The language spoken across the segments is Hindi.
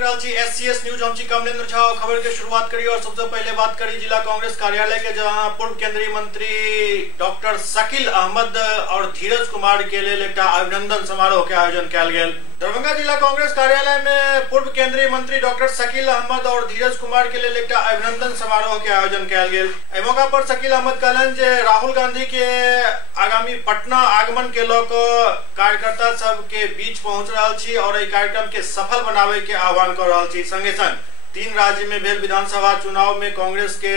देख रहा छी SCS न्यूज। हम छी कमलेंद्र झा। खबर के शुरुआत करी और सबसे पहले बात करी जिला कांग्रेस कार्यालय के, जहां पूर्व केंद्रीय मंत्री डॉक्टर शकील अहमद और धीरज कुमार के लिए एक अभिनंदन समारोह के आयोजन किया गया। दरभंगा जिला कांग्रेस कार्यालय में पूर्व केंद्रीय मंत्री डॉक्टर शकील अहमद और धीरज कुमार के लिए एक अभिनंदन समारोह के आयोजन किया गया। एहि मौका पर शकील अहमद कहलन जे राहुल गांधी के आगामी पटना आगमन के लोक कार्यकर्ता सब के बीच पहुंच रहा छी और एहि कार्यक्रम के सफल बनावे के आह्वान कर रहा छी। संगे संग 3 राज्य में भेल विधानसभा चुनाव में कांग्रेस के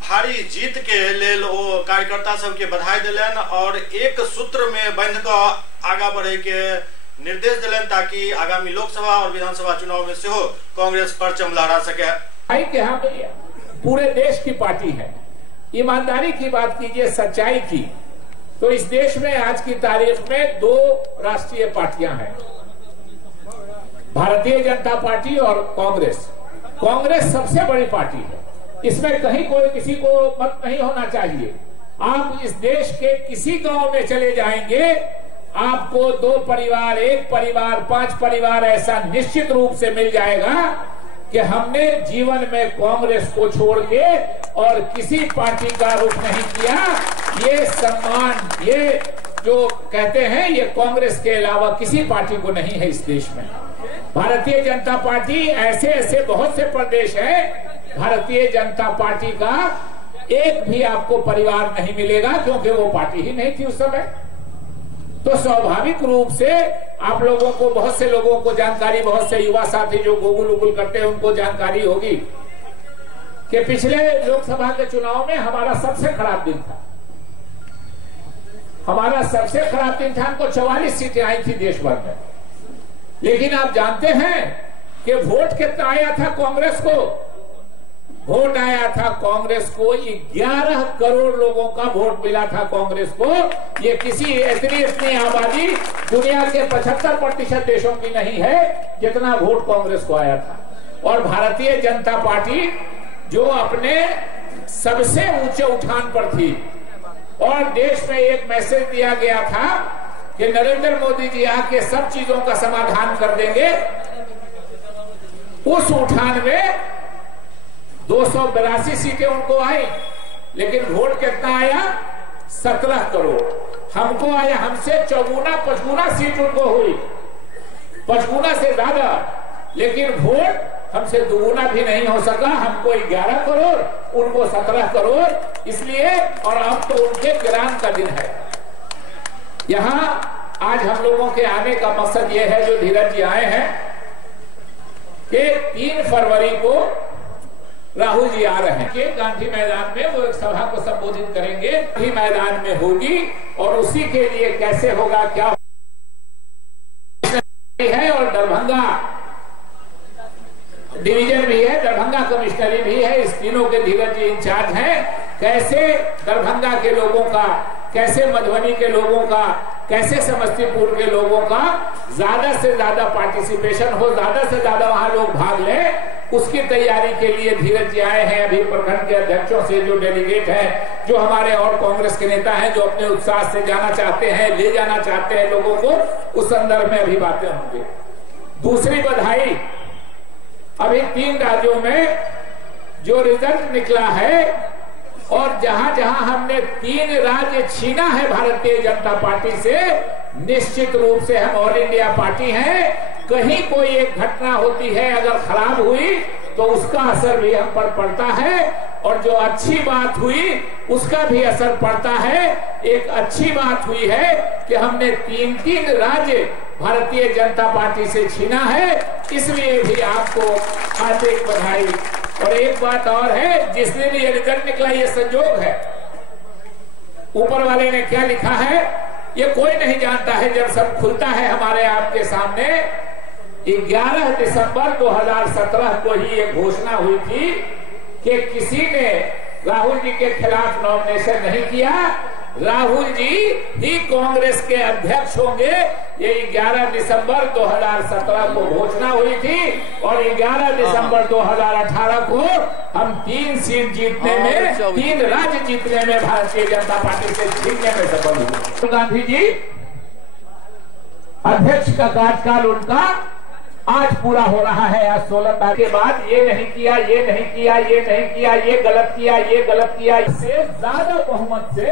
भारी जीत के लेल ओ कार्यकर्ता सब के बधाई दिलन और एक सूत्र में बंध कर आगा बढ़े के निर्देश दिलन, ताकि आगामी लोकसभा और विधानसभा चुनाव में से हो कांग्रेस परचम लहरा सके। पूरे देश की पार्टी है। ईमानदारी की बात कीजिए, सच्चाई की, तो इस देश में आज की तारीख में 2 राष्ट्रीय पार्टियां हैं, भारतीय जनता पार्टी और कांग्रेस। कांग्रेस सबसे बड़ी पार्टी है, इसमें कहीं कोई किसी को मत नहीं होना चाहिए। आप इस देश के किसी गांव में चले जाएंगे, आपको 2 परिवार, 1 परिवार, 5 परिवार ऐसा निश्चित रूप से मिल जाएगा कि हमने जीवन में कांग्रेस को छोड़ के और किसी पार्टी का रुख नहीं किया। ये सम्मान, ये जो कहते हैं, ये कांग्रेस के अलावा किसी पार्टी को नहीं है इस देश में। भारतीय जनता पार्टी, ऐसे ऐसे बहुत से प्रदेश हैं, भारतीय जनता पार्टी का एक भी आपको परिवार नहीं मिलेगा, क्योंकि वो पार्टी ही नहीं थी उस समय। तो स्वाभाविक रूप से आप लोगों को, बहुत से लोगों को जानकारी, बहुत से युवा साथी जो गूगल उगल करते हैं उनको जानकारी होगी कि पिछले लोकसभा के चुनाव में हमारा सबसे खराब दिन था। हमारा सबसे खराब दिन था, हमको 44 सीटें आई थी देश भर में। लेकिन आप जानते हैं कि वोट कितना आया था कांग्रेस को? वोट आया था कांग्रेस को 11 करोड़ लोगों का वोट मिला था कांग्रेस को। ये किसी इतनी आबादी दुनिया के 75% देशों की नहीं है जितना वोट कांग्रेस को आया था। और भारतीय जनता पार्टी जो अपने सबसे ऊंचे उठान पर थी, और देश में एक मैसेज दिया गया था कि नरेंद्र मोदी जी आके सब चीजों का समाधान कर देंगे। उस उठान में 282 सीटें उनको आई, लेकिन वोट कितना आया? 17 करोड़। हमको आया, हमसे 54-55 सीट उनको हुई, 55 से ज्यादा, लेकिन वोट हमसे दुगुना भी नहीं हो सका। हमको 11 करोड़, उनको 17 करोड़। इसलिए, और अब तो उनके गिरान का दिन है। यहां आज हम लोगों के आने का मकसद यह है, जो धीरज जी आए हैं, कि 3 फरवरी को राहुल जी आ रहे हैं कि गांधी मैदान में वो एक सभा को संबोधित करेंगे। गांधी मैदान में होगी, और उसी के लिए कैसे होगा, क्या है, और दरभंगा डिवीजन भी है, दरभंगा कमिश्नरी भी है, इस तीनों के धीरज जी इंचार्ज हैं। कैसे दरभंगा के लोगों का, कैसे मधुबनी के लोगों का, कैसे समस्तीपुर के लोगों का ज्यादा से ज्यादा पार्टिसिपेशन हो, ज्यादा से ज्यादा वहां लोग भाग लें, उसकी तैयारी के लिए धीरज जी आए हैं। अभी प्रखंड के अध्यक्षों से जो डेलीगेट हैं, जो हमारे और कांग्रेस के नेता हैं, जो अपने उत्साह से जाना चाहते हैं, ले जाना चाहते हैं लोगों को, उस संदर्भ में अभी बातें होंगी। दूसरी बधाई, अभी 3 राज्यों में जो रिजल्ट निकला है, और जहां जहां हमने 3 राज्य छीना है भारतीय जनता पार्टी से, निश्चित रूप से हम ऑल इंडिया पार्टी हैं। कहीं कोई एक घटना होती है, अगर खराब हुई तो उसका असर भी हम पर पड़ता है, और जो अच्छी बात हुई उसका भी असर पड़ता है। एक अच्छी बात हुई है कि हमने 3 राज्य भारतीय जनता पार्टी से छीना है, इसलिए भी आपको हार्दिक बधाई। और एक बात और है, जिस दिन ये रिजल्ट निकला, ये संयोग है, ऊपर वाले ने क्या लिखा है ये कोई नहीं जानता है। जब सब खुलता है हमारे आपके सामने, 11 दिसंबर 2017 को ही ये घोषणा हुई थी कि किसी ने राहुल जी के खिलाफ नॉमिनेशन नहीं किया। राहुल जी ही कांग्रेस के अध्यक्ष होंगे, ये 11 दिसंबर 2017 को घोषणा हुई थी, और 11 दिसंबर 2018 को हम 3 सीट जीतने में, 3 राज्य जीतने में भारतीय जनता पार्टी से जीतने में सफल हुए। राहुल गांधी जी अध्यक्ष का कार्यकाल उनका आज पूरा हो रहा है। आज 16 तारीख के बाद ये नहीं किया, ये नहीं किया, ये नहीं किया, ये गलत किया, ये गलत किया, इससे ज्यादा बहुमत से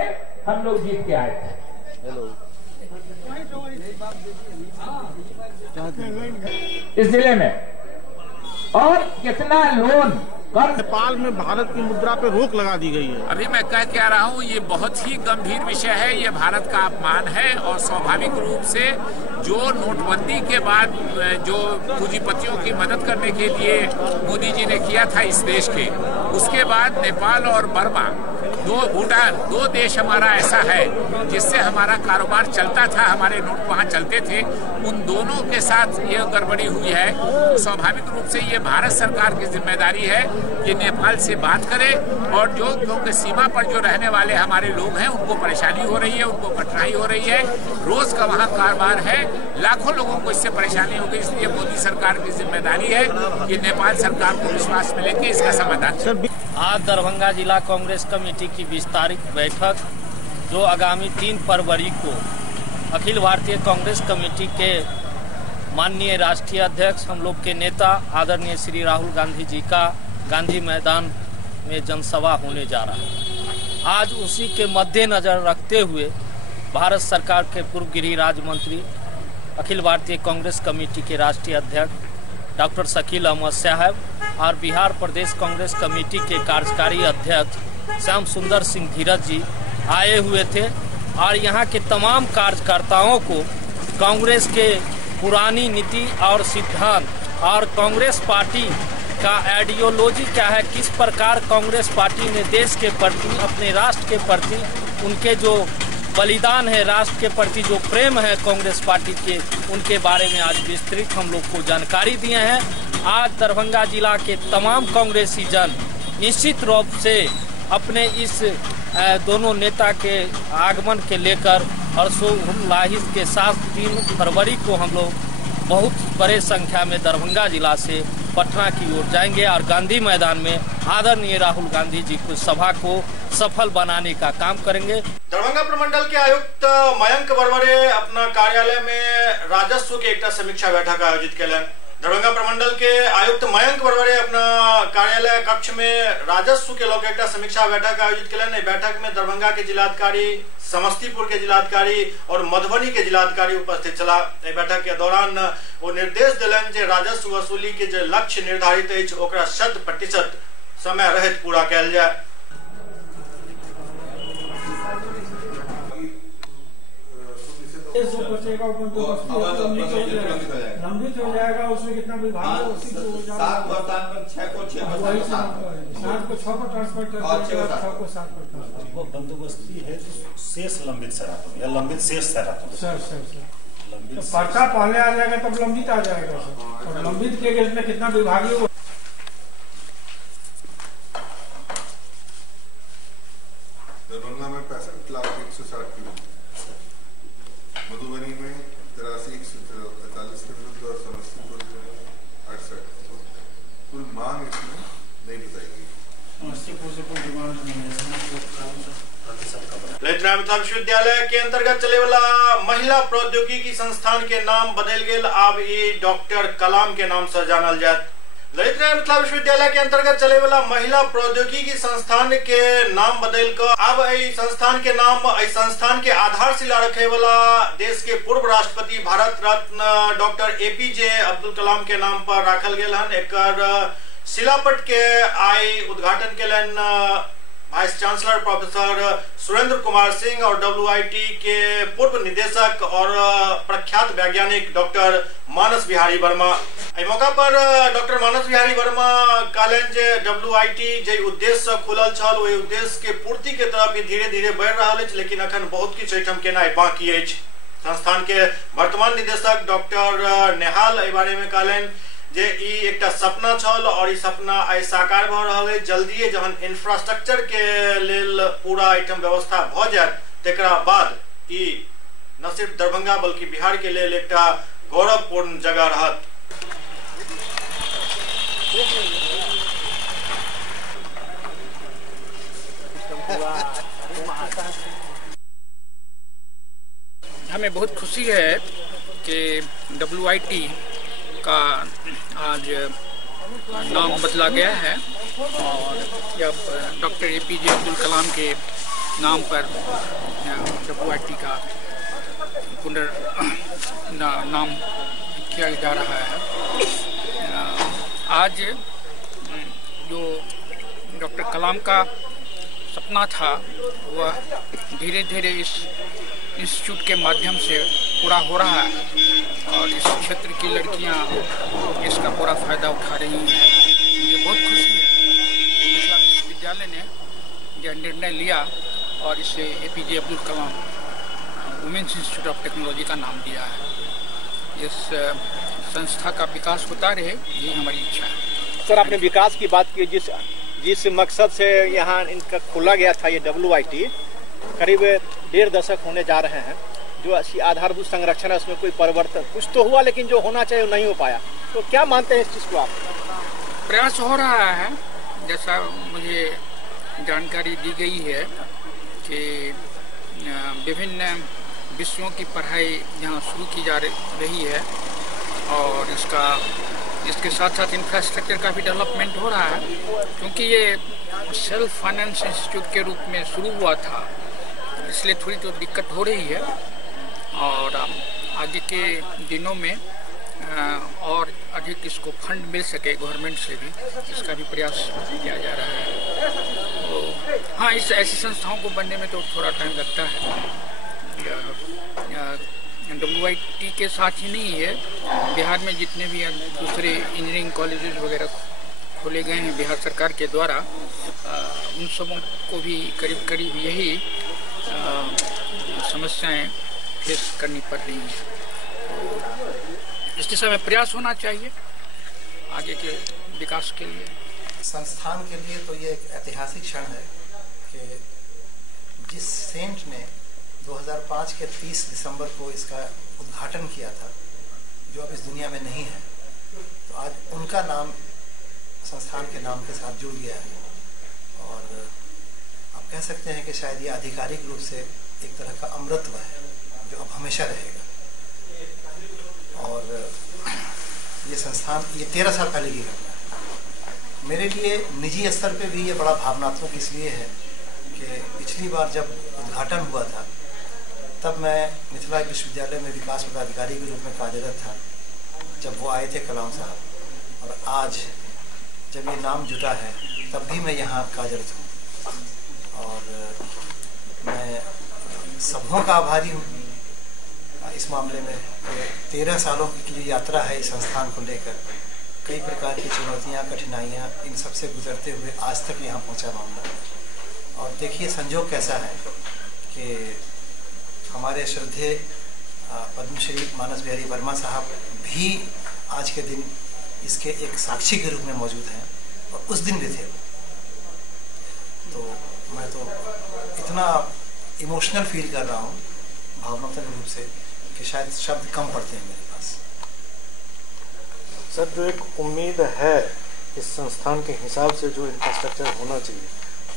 हम लोग जीत के आए थे। इस जिले में और कितना लोन नेपाल में भारत की मुद्रा पे रोक लगा दी गई है। अभी मैं कह रहा हूँ, ये बहुत ही गंभीर विषय है, ये भारत का अपमान है। और स्वाभाविक रूप से जो नोटबंदी के बाद जो पूंजीपतियों की मदद करने के लिए मोदी जी ने किया था इस देश के, उसके बाद नेपाल और बर्मा, भूटान, दो देश हमारा ऐसा है जिससे हमारा कारोबार चलता था, हमारे नोट वहाँ चलते थे। उन दोनों के साथ ये गड़बड़ी हुई है। तो स्वाभाविक रूप से ये भारत सरकार की जिम्मेदारी है कि नेपाल से बात करे, और जो क्योंकि सीमा पर जो रहने वाले हमारे लोग हैं उनको परेशानी हो रही है, उनको कठिनाई हो रही है, रोज का वहाँ कारोबार है, लाखों लोगों को इससे परेशानी हो गई। इसलिए मोदी सरकार की जिम्मेदारी है कि नेपाल सरकार को विश्वास में लेके इसका समाधान। आज दरभंगा जिला कांग्रेस कमेटी की विस्तारित बैठक, जो आगामी 3 फरवरी को अखिल भारतीय कांग्रेस कमेटी के माननीय राष्ट्रीय अध्यक्ष, हम लोग के नेता आदरणीय श्री राहुल गांधी जी का गांधी मैदान में जनसभा होने जा रहा है। आज उसी के मद्देनजर रखते हुए भारत सरकार के पूर्व गृह राज्य मंत्री, अखिल भारतीय कांग्रेस कमेटी के राष्ट्रीय अध्यक्ष डॉक्टर शकील अहमद साहब और बिहार प्रदेश कांग्रेस कमेटी के कार्यकारी अध्यक्ष श्याम सुंदर सिंह धीरज जी आए हुए थे, और यहाँ के तमाम कार्यकर्ताओं को कांग्रेस के पुरानी नीति और सिद्धांत और कांग्रेस पार्टी का आइडियोलॉजी क्या है, किस प्रकार कांग्रेस पार्टी ने देश के प्रति, अपने राष्ट्र के प्रति उनके जो बलिदान है, राष्ट्र के प्रति जो प्रेम है कांग्रेस पार्टी के, उनके बारे में आज विस्तृत हम लोग को जानकारी दिए हैं। आज दरभंगा जिला के तमाम कांग्रेसी जन निश्चित रूप से अपने इस दोनों नेता के आगमन के लेकर हर्षोल्लास के साथ 3 फरवरी को हम लोग बहुत बड़े संख्या में दरभंगा जिला से पटना की ओर जाएंगे और गांधी मैदान में आदरणीय राहुल गांधी जी की सभा को सफल बनाने का काम करेंगे। दरभंगा प्रमंडल के आयुक्त मयंक बरवरे अपना कार्यालय में राजस्व के एक समीक्षा बैठक आयोजित कैलन। दरभंगा प्रमंडल के आयुक्त मयंक बरवरे अपना कार्यालय कक्ष में राजस्व के लोग एक समीक्षा बैठक आयोजित कैलन। बैठक में दरभंगा के जिलाधिकारी, समस्तीपुर के जिलाधिकारी और मधुबनी के जिलाधिकारी उपस्थित चला। बैठक के दौरान वो निर्देश दिलन जे राजस्व वसूली के जो लक्ष्य निर्धारित है ओकरा 100% समय रहित पूरा कैल जाए। लंबित हो जाएगा, उसमें कितना विभाग है, उसी को 7 को 6 को 6 को 6 को ट्रांसफर कर दिया, 6 को 7 को ट्रांसफर। वो बंदोबस्ती है शेष लंबित सरातों या लंबित शेष सरातों सर तो पर्चा पहले आ जाएगा तब लंबित आ जाएगा सर, और लंबित के इसमें कितना विभागीय। दरभंगा में 65,01,60 की, मधुबनी में 83,145 के विरुद्ध और समस्तीपुर में 68। कुल मांग इसमें नहीं बताई गई। समस्तीपुर से कोई डिमांड नहीं है। ललित विश्वविद्यालय के अंतर्गत चले वाला महिला प्रौद्योगिकी संस्थान के नाम बदल गेल, अब ये डॉक्टर कलाम के नाम से जानल जात। ललित नारायण विश्वविद्यालय के अंतर्गत चले वाला महिला प्रौद्योगिकी संस्थान के नाम बदल कर अब संस्थान के नाम संस्थान के आधारशिला रखे वाला देश के पूर्व राष्ट्रपति भारत रत्न डॉक्टर APJ अब्दुल कलाम के नाम पर रखल गेल हन। एकर शिलापट के आई उद्घाटन Kellen vice chancellor professor Surendra Kumar Singh और WIT के पूर्व निदेशक और प्रख्यात वैज्ञानिक डॉक्टर मानस बिहारी वर्मा। मौका पर डॉक्टर मानस बिहारी वर्मा कहलन जे WIT जे उद्देश्य खुलल छल ओहि उद्देश्य के पूर्ति के तरफ ही धीरे धीरे बढ़ रहल अछि, लेकिन अखन बहुत किछु एहिठाम केनाइ बाकी अछि। संस्थान के वर्तमान निदेशक डॉक्टर नेहाल एहि बारे में कहलन जे ई एकटा सपना छल और ई सपना आई साकार भ रहल है। जल्दी जहन इंफ्रास्ट्रक्चर के लेल पूरा एहिठाम व्यवस्था भ जायत तेकरा बाद ई न सिर्फ दरभंगा बल्कि बिहार के लेल एकटा गौरवपूर्ण जगह रहत। हमें बहुत खुशी है कि WIT का आज नाम बदला गया है और जब डॉक्टर APJ अब्दुल कलाम के नाम पर WIT का नाम किया जा रहा है। आज जो डॉक्टर कलाम का सपना था वह धीरे धीरे इस इंस्टीट्यूट के माध्यम से पूरा हो रहा है और इस क्षेत्र की लड़कियां इसका पूरा फायदा उठा रही हैं। मुझे बहुत खुशी है मिथिला विश्वविद्यालय ने यह निर्णय लिया और इसे APJ Abdul Kalam women's institute of technology का नाम दिया है। इस संस्था का विकास होता रहे, यही हमारी इच्छा है। सर, आपने विकास की बात की, जिस मकसद से यहाँ इनका खोला गया था ये WIT, करीब 1.5 दशक होने जा रहे हैं। जो आधारभूत संरक्षण है उसमें कोई परिवर्तन कुछ तो हुआ, लेकिन जो होना चाहिए वो नहीं हो पाया। तो क्या मानते हैं इस चीज़ को आप? प्रयास हो रहा है, जैसा मुझे जानकारी दी गई है कि विभिन्न विषयों की पढ़ाई यहाँ शुरू की जा रही है और इसके साथ साथ इंफ्रास्ट्रक्चर का भी डेवलपमेंट हो रहा है, क्योंकि ये सेल्फ फाइनेंस इंस्टीट्यूट के रूप में शुरू हुआ था, इसलिए थोड़ी तो दिक्कत हो रही है और आगे के दिनों में और अधिक इसको फंड मिल सके गवर्नमेंट से भी, इसका भी प्रयास किया जा रहा है। तो हाँ, इस ऐसी संस्थाओं को बनने में तो थोड़ा टाइम लगता है। WIT के साथ ही नहीं है, बिहार में जितने भी दूसरे इंजीनियरिंग कॉलेजेस वगैरह खोले गए हैं बिहार सरकार के द्वारा, उन सबों को भी करीब करीब यही समस्याएं फेस करनी पड़ रही हैं। इसके समय प्रयास होना चाहिए आगे के विकास के लिए। संस्थान के लिए तो ये एक ऐतिहासिक क्षण है कि जिस सेंट ने 2005 के 30 दिसंबर को इसका उद्घाटन किया था, जो अब इस दुनिया में नहीं है, तो आज उनका नाम संस्थान के नाम के साथ जुड़ गया है और आप कह सकते हैं कि शायद ये आधिकारिक रूप से एक तरह का अमृतत्व है जो अब हमेशा रहेगा। और ये संस्थान, ये 13 साल पहले की घटना है। मेरे लिए निजी स्तर पे भी ये बड़ा भावनात्मक इसलिए है कि पिछली बार जब उद्घाटन हुआ था तब मैं मिथिला विश्वविद्यालय में विकास पदाधिकारी के रूप में कार्यरत था जब वो आए थे कलाम साहब, और आज जब ये नाम जुटा है तब भी मैं यहाँ कार्यरत हूँ और मैं सबों का आभारी हूँ इस मामले में। 13 सालों की जो यात्रा है इस संस्थान को लेकर, कई प्रकार की चुनौतियाँ, कठिनाइयाँ, इन सब से गुजरते हुए आज तक यहाँ पहुँचा मामला। और देखिए संजोग कैसा है कि हमारे श्रद्धेय पद्मश्री मानस बिहारी वर्मा साहब भी आज के दिन इसके एक साक्षी के रूप में मौजूद हैं और उस दिन भी थे। तो मैं तो इतना इमोशनल फील कर रहा हूँ भावनात्मक रूप से कि शायद शब्द कम पड़ते हैं मेरे पास। सर, जो एक उम्मीद है इस संस्थान के हिसाब से जो इंफ्रास्ट्रक्चर होना चाहिए,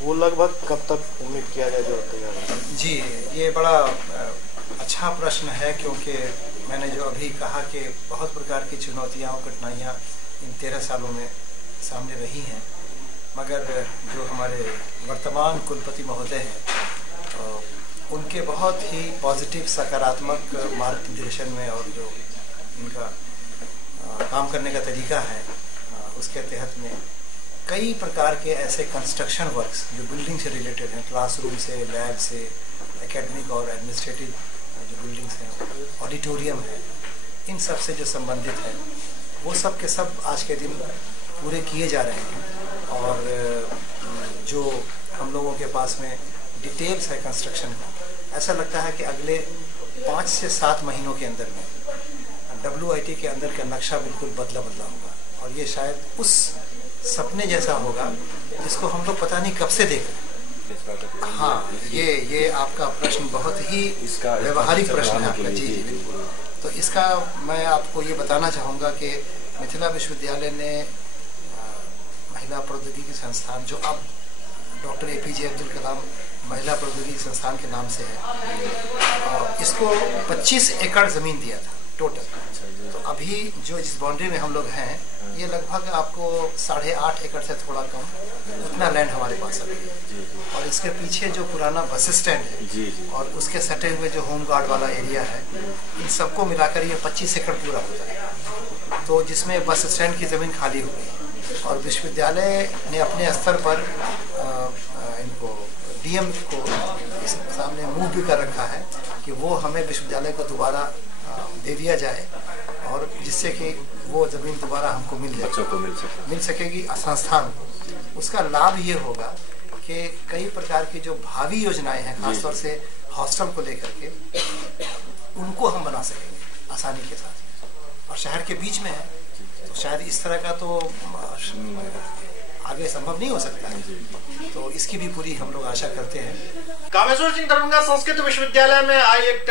वो लगभग कब तक उम्मीद किया जाए जो तैयार है? जी, ये बड़ा अच्छा प्रश्न है, क्योंकि मैंने जो अभी कहा कि बहुत प्रकार की चुनौतियाँ और कठिनाइयाँ इन 13 सालों में सामने रही हैं, मगर जो हमारे वर्तमान कुलपति महोदय हैं उनके बहुत ही पॉजिटिव सकारात्मक मार्गदर्शन में और जो इनका काम करने का तरीका है उसके तहत में कई प्रकार के ऐसे कंस्ट्रक्शन वर्क्स जो बिल्डिंग से रिलेटेड हैं, क्लासरूम से, लैब से, एकेडमिक और एडमिनिस्ट्रेटिव जो बिल्डिंग्स हैं, ऑडिटोरियम है, इन सब से जो संबंधित है वो सब के सब आज के दिन पूरे किए जा रहे हैं। और जो हम लोगों के पास में डिटेल्स है कंस्ट्रक्शन का, ऐसा लगता है कि अगले 5 से 7 महीनों के अंदर में WIT के अंदर का नक्शा बिल्कुल बदला होगा और ये शायद उस सपने जैसा होगा जिसको हम लोग पता नहीं कब से देख रहे हैं। हाँ, ये आपका प्रश्न बहुत ही व्यवहारिक प्रश्न है। जी बिल्कुल। तो इसका मैं आपको ये बताना चाहूँगा कि मिथिला विश्वविद्यालय ने महिला प्रौद्योगिकी संस्थान, जो अब डॉक्टर APJ अब्दुल कलाम महिला प्रौद्योगिकी संस्थान के नाम से है, इसको 25 एकड़ ज़मीन दिया था टोटल। तो अभी जो इस बाउंड्री में हम लोग हैं, ये लगभग आपको 8.5 एकड़ से थोड़ा कम उतना लैंड हमारे पास अभी है। और इसके पीछे जो पुराना बस स्टैंड है और उसके सटे हुए जो होम गार्ड वाला एरिया है, इन सबको मिलाकर ये 25 एकड़ पूरा होता है। तो जिसमें बस स्टैंड की ज़मीन खाली हो गई और विश्वविद्यालय ने अपने स्तर पर इनको डीएम को इस सामने मूव भी कर रखा है कि वो हमें विश्वविद्यालय को दोबारा दे दिया जाए और जिससे कि वो ज़मीन दोबारा हमको मिल जाए, बच्चों को मिल सकेगी संस्थान को। उसका लाभ ये होगा कि कई प्रकार की जो भावी योजनाएं हैं, खासतौर से हॉस्टल को लेकर के, उनको हम बना सकेंगे आसानी के साथ। और शहर के बीच में है तो शायद इस तरह का तो आगे संभव नहीं हो सकता है, तो इसकी भी पूरी हम लोग आशा करते हैं। कामेश्वर सिंह दरभंगा संस्कृत विश्वविद्यालय में आई एक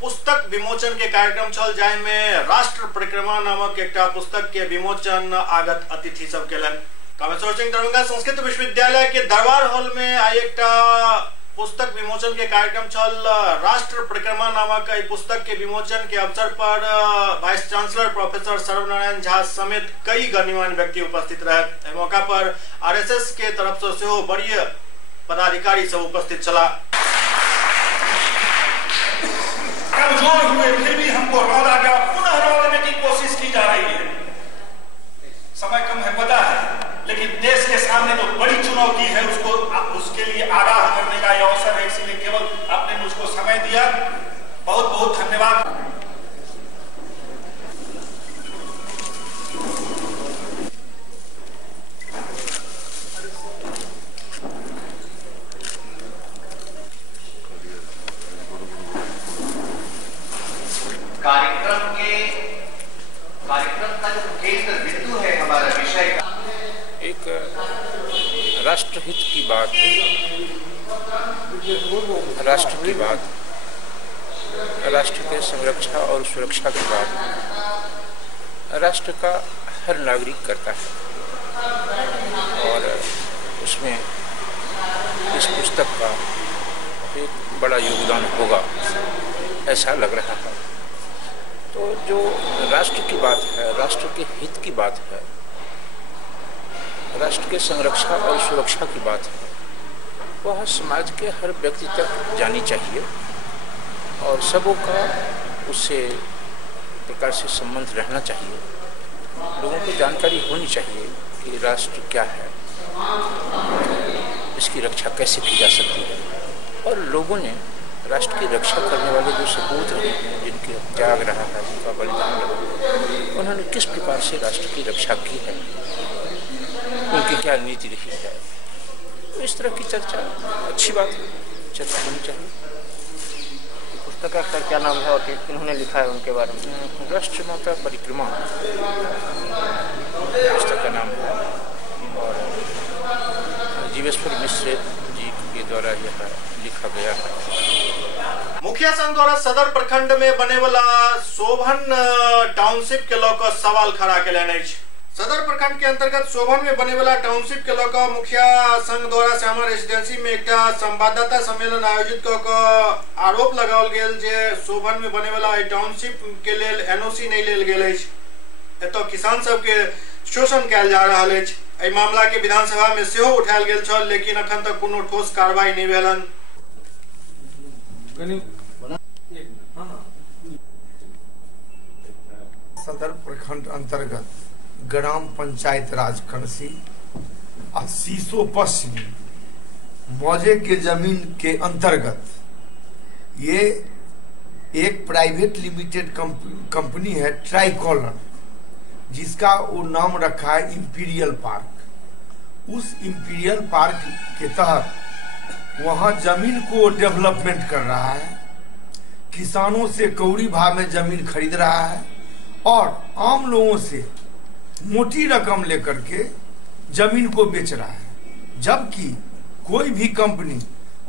पुस्तक विमोचन के कार्यक्रम चल जाय में राष्ट्र परिक्रमा नामक एक पुस्तक के विमोचन आगत अतिथि सब केलन। कामेश्वर सिंह दरभंगा संस्कृत विश्वविद्यालय के दरबार हॉल में आई एक पुस्तक विमोचन के कार्यक्रम चल। राष्ट्र परिक्रमा नामक पुस्तक के विमोचन के अवसर पर vice chancellor professor Sarvanarayan Jha समेत कई गणमान्य व्यक्ति उपस्थित रहे। मौका पर आरएसएस के तरफ से वरीय पदाधिकारी सब उपस्थित चला। कमजोर हुए फिर भी हमको रौला का पुनः रौलने की कोशिश की जा रही है। समय कम है पता है, लेकिन देश के सामने जो बड़ी चुनौती है उसके लिए आगाह करने का यह अवसर है, इसलिए केवल आपने मुझको समय दिया, बहुत बहुत धन्यवाद। कार्यक्रम का जो केंद्र बिंदु है हमारा विषय का, एक राष्ट्रहित की बात, राष्ट्र की बात, राष्ट्र के संरक्षा और सुरक्षा की बात राष्ट्र का हर नागरिक करता है और उसमें इस पुस्तक का एक बड़ा योगदान होगा ऐसा लग रहा है। तो जो राष्ट्र की बात है, राष्ट्र के हित की बात है, राष्ट्र के संरक्षा और सुरक्षा की बात है, वह समाज के हर व्यक्ति तक जानी चाहिए और सबों का उससे प्रकार से संबंध रहना चाहिए। लोगों को जानकारी होनी चाहिए कि राष्ट्र क्या है, इसकी रक्षा कैसे की जा सकती है और लोगों ने राष्ट्र की रक्षा करने वाले जो सपूत रहे हैं, जिनके त्याग रहा है, जिनका बलिदान रहा, उन्होंने किस प्रकार से राष्ट्र की रक्षा की है, उनकी क्या नीति रही है। तो इस तरह की चर्चा अच्छी बात है, चर्चा होनी चाहिए। पुस्तक का क्या नाम है और किन्होंने लिखा है उनके बारे में? राष्ट्र माता परिक्रमा पुस्तक का नाम है और जीवेश्वर मिश्र जी के द्वारा यह लिखा गया है। मुखिया संघ द्वारा सदर प्रखंड में बने वाला शोभन टाउनशिप के लौक सवाल खड़ा के सदर प्रखंड के अंतर्गत शोभन में बने वाला टाउनशिप के लौक मुखिया संघ द्वारा श्यामा रेसिडेंसी में एक संवाददाता सम्मेलन आयोजित कर आरोप लगाओल गेल जे शोभन में बने वाला टाउनशिप के लेल एनओसी नहीं लेल गेल अछि। एतऽ किसान सब के शोषण कयल जा रहल अछि। एहि मामला के विधानसभा में सेहो उठायल गेल छल, लेकिन अखन तक कोनो ठोस कार्रवाई नहीं भेलन। सदर प्रखंड अंतर्गत ग्राम पंचायत राज कणसी और सीसो पश्चिम मौजे के जमीन के अंतर्गत ये एक प्राइवेट लिमिटेड कंपनी है ट्राइकॉलर, जिसका वो नाम रखा है इंपीरियल पार्क। उस इंपीरियल पार्क के तहत वहां जमीन को डेवलपमेंट कर रहा है, किसानों से कौड़ी भाव में जमीन खरीद रहा है और आम लोगों से मोटी रकम लेकर के जमीन को बेच रहा है। जबकि कोई भी कंपनी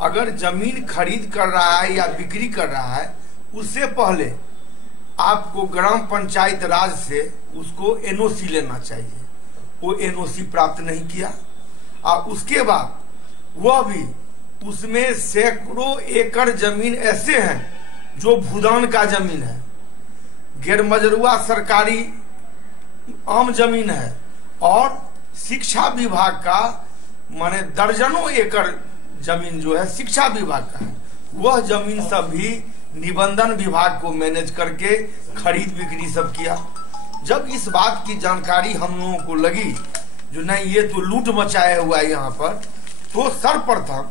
अगर जमीन खरीद कर रहा है या बिक्री कर रहा है, उससे पहले आपको ग्राम पंचायत राज से उसको एनओसी लेना चाहिए। वो एनओसी प्राप्त नहीं किया और उसके बाद वह भी उसमें सैकड़ों एकड़ जमीन ऐसे हैं जो भूदान का जमीन है, गैरमजरुआ सरकारी आम जमीन है और शिक्षा विभाग का माने दर्जनों एकड़ जमीन जो है शिक्षा विभाग का है, वह जमीन सब भी निबंधन विभाग को मैनेज करके खरीद बिक्री सब किया। जब इस बात की जानकारी हम लोगों को लगी जो नहीं ये तो लूट मचाया हुआ है यहाँ पर, तो सर्वप्रथम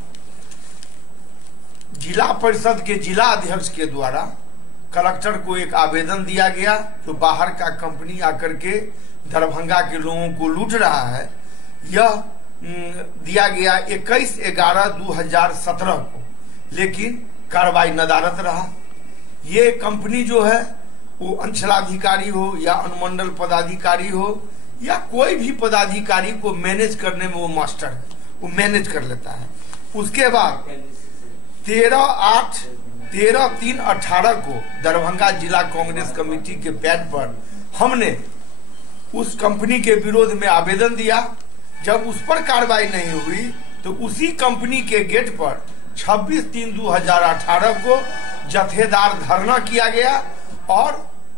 जिला परिषद के जिला अध्यक्ष के द्वारा कलेक्टर को एक आवेदन दिया गया जो बाहर का कंपनी आकर के दरभंगा के लोगों को लूट रहा है। यह दिया गया 21/11/2017 को, लेकिन कार्रवाई नदारद रहा। ये कंपनी जो है वो अंचलाधिकारी हो या अनुमंडल पदाधिकारी हो या कोई भी पदाधिकारी को मैनेज करने में वो मास्टर है, वो मैनेज कर लेता है। उसके बाद 13/8/13/3/18 को दरभंगा जिला कांग्रेस कमेटी के पैड पर हमने उस कंपनी के विरोध में आवेदन दिया। जब उस पर कार्रवाई नहीं हुई तो उसी कंपनी के गेट पर 26/3/2018 को जथेदार धरना किया गया और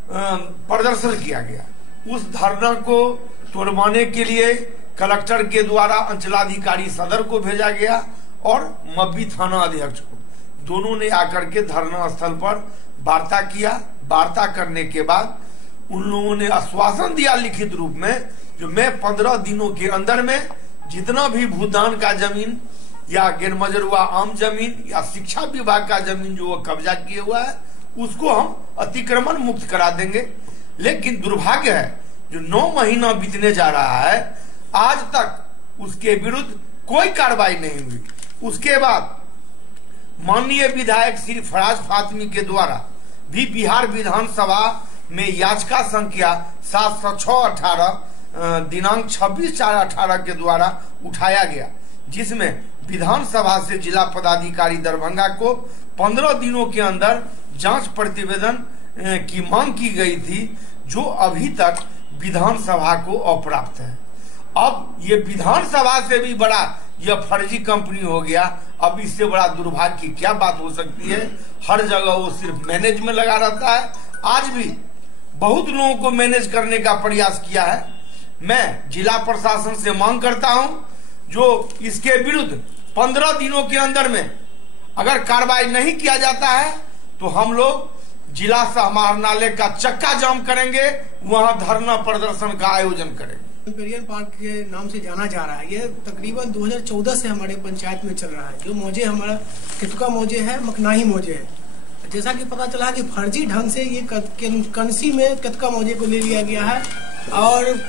प्रदर्शन किया गया। उस धरना को तोड़वाने के लिए कलेक्टर के द्वारा अंचलाधिकारी सदर को भेजा गया और मब्बी थाना अध्यक्ष को, दोनों ने आकर के धरना स्थल पर वार्ता किया। वार्ता करने के बाद उन लोगों ने आश्वासन दिया लिखित रूप में जो मैं 15 दिनों के अंदर में जितना भी भूदान का जमीन या गैरमजरुआ आम जमीन या शिक्षा विभाग का जमीन जो वो कब्जा किए हुआ है उसको हम अतिक्रमण मुक्त करा देंगे। लेकिन दुर्भाग्य है जो 9 महीना बीतने जा रहा है, आज तक उसके विरुद्ध कोई कार्रवाई नहीं हुई। उसके बाद माननीय विधायक श्री फराज फातमी के द्वारा भी बिहार विधानसभा में याचिका संख्या 706/18 दिनांक 26/4/18 के द्वारा उठाया गया, जिसमें विधानसभा से जिला पदाधिकारी दरभंगा को 15 दिनों के अंदर जांच प्रतिवेदन की मांग की गई थी, जो अभी तक विधानसभा को अप्राप्त है। अब ये विधानसभा से भी बड़ा यह फर्जी कंपनी हो गया। अब इससे बड़ा दुर्भाग्य की क्या बात हो सकती है। हर जगह वो सिर्फ मैनेज में लगा रहता है। आज भी बहुत लोगों को मैनेज करने का प्रयास किया है। मैं जिला प्रशासन से मांग करता हूं जो इसके विरुद्ध 15 दिनों के अंदर में अगर कार्रवाई नहीं किया जाता है तो हम लोग जिला समाहरणालय का चक्का जाम करेंगे, वहां धरना प्रदर्शन का आयोजन करेंगे। इंपीरियल पार्क के नाम से जाना जा रहा है। ये तकरीबन 2014 से हमारे पंचायत में चल रहा है। जो मौजे हमारा कितका मौजे है, मकनाही मौजे है। जैसा कि पता चला कि फर्जी ढंग से ये कंसी में कितका मौजे को ले लिया गया है और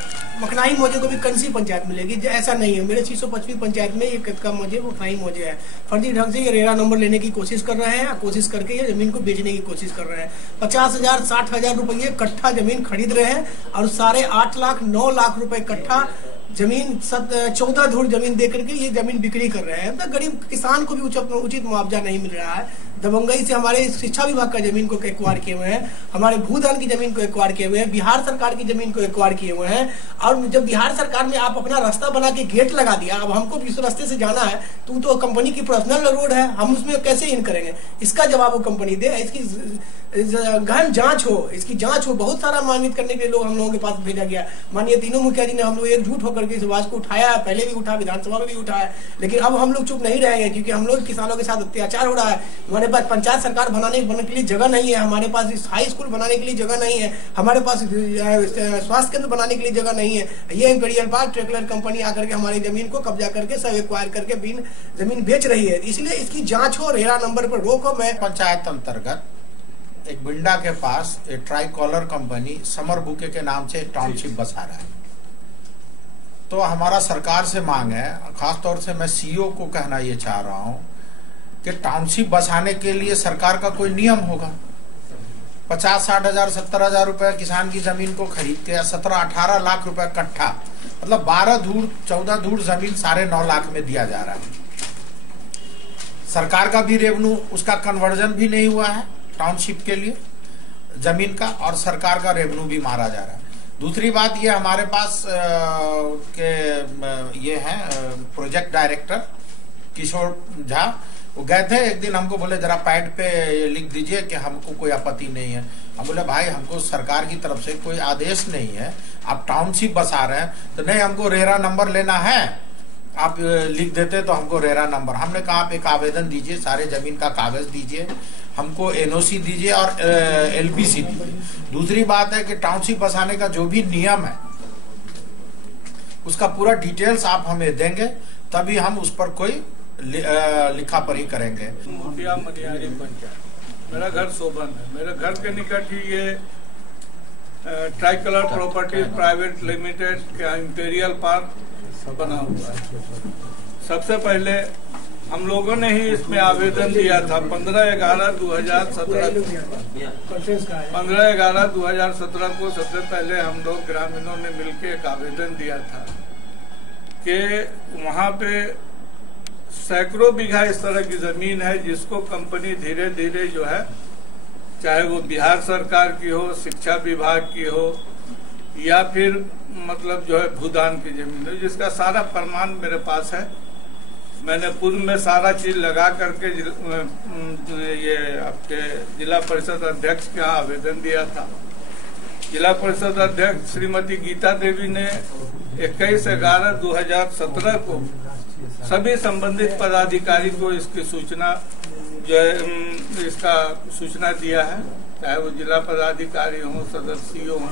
मकनाही मौजे को भी कंसी पंचायत में लेगी। ऐसा नहीं है, मेरे 625 पंचायत में ये कितका मौजे मकनाही मौजे है। फर्जी ढंग से ये रेरा नंबर लेने की कोशिश कर रहे हैं, कोशिश करके ये जमीन को बेचने की कोशिश कर रहे हैं। 50,000 60,000 रुपये कट्ठा जमीन खरीद रहे हैं और 8.5 लाख 9 लाख रुपए कट्ठा जमीन 14 धूर जमीन दे करके ये जमीन बिक्री कर रहे हैं। तो गरीब किसान को भी उचित मुआवजा नहीं मिल रहा है। दबंगई से हमारे शिक्षा विभाग का जमीन को एक्वायर किए हुए हैं, हमारे भूदान की जमीन को एक्वायर किए हुए हैं, बिहार सरकार की जमीन को एक्वायर किए हुए हैं। और जब बिहार सरकार ने आप अपना रास्ता बना के गेट लगा दिया, अब हमको इस रास्ते से जाना है तो कंपनी की पर्सनल रोड है, हम उसमें कैसे इन करेंगे? इसका जवाब वो कंपनी दे। इसकी गहन जांच हो, इसकी जांच हो। बहुत सारा मान्यत करने के लिए लोग हम लोगों के पास भेजा गया। माननीय तीनों मुखिया जी ने हम लोग एकजुट होकर के इस आवाज को उठाया है, पहले भी उठा, विधानसभा में भी उठाया, लेकिन अब हम लोग चुप नहीं रहेंगे क्योंकि हम लोग किसानों के साथ अत्याचार हो रहा है। हमारे पास पंचायत सरकार बनाने के लिए जगह नहीं है, हमारे पास हाई स्कूल बनाने के लिए जगह नहीं है, हमारे पास स्वास्थ्य केंद्र बनाने के लिए जगह नहीं है। ये इंपीरियल पार्क ट्रेक्टर कंपनी आकर के हमारी जमीन को कब्जा करके सब एक्वायर करके जमीन बेच रही है। इसलिए इसकी जांच हो, रेरा नंबर पर रोक हो। मैं पंचायत अंतर्गत एक बिंडा के पास एक tricolour company summer bouquet के नाम से टाउनशिप बसा रहा है। तो हमारा सरकार से मांग है, खासतौर से मैं सीईओ को कहना ये चाह रहा हूं कि टाउनशिप बसाने के लिए सरकार का कोई नियम होगा। 50-60 हजार 70 हजार रुपए किसान की जमीन को खरीद के 17-18 लाख रुपए कट्ठा, मतलब 12 धूर 14 धूर जमीन 9.5 लाख में दिया जा रहा है। सरकार का भी रेवेन्यू, उसका कन्वर्जन भी नहीं हुआ है टाउनशिप के लिए जमीन का, और सरकार का रेवेन्यू भी मारा जा रहा है। दूसरी बात ये हमारे पास ये है प्रोजेक्ट डायरेक्टर किशोर झा, वो गए थे एक दिन, हमको बोले जरा पैड पे लिख दीजिए कि हमको कोई आपत्ति नहीं है। हम बोले भाई हमको सरकार की तरफ से कोई आदेश नहीं है, आप टाउनशिप बसा रहे हैं तो नहीं, हमको रेरा नंबर लेना है, आप लिख देते तो हमको रेरा नंबर। हमने कहा आप एक आवेदन दीजिए, सारे जमीन का कागज दीजिए, हमको एनओसी दीजिए और एलपीसी दीजिए। दूसरी बात है कि टाउनशिप बसाने का जो भी नियम है उसका पूरा डिटेल्स आप हमें देंगे, तभी हम उस पर कोई लिखा पढ़ी करेंगे। मुखिया मनियारी पंचायत, मेरा घर सोबन है। मेरे घर के निकट ही ये try colour properties private limited का इंपीरियल पार्क बना हुआ है। सबसे पहले हम लोगों ने ही इसमें आवेदन दिया था 15/11/2017 को। सबसे पहले हम लोग ग्रामीणों ने मिलकर एक आवेदन दिया था कि वहाँ पे सैकड़ों बीघा इस तरह की जमीन है जिसको कंपनी धीरे धीरे जो है, चाहे वो बिहार सरकार की हो, शिक्षा विभाग की हो, या फिर मतलब जो है भूदान की जमीन है, जिसका सारा प्रमाण मेरे पास है। मैंने पूर्व में सारा चीज लगा करके ये आपके जिला परिषद अध्यक्ष के यहाँ आवेदन दिया था। जिला परिषद अध्यक्ष श्रीमती गीता देवी ने 21/11/2017 को सभी संबंधित पदाधिकारी को इसकी सूचना जो है इसका सूचना दिया है, चाहे वो जिला पदाधिकारी हो, सदस्य हो,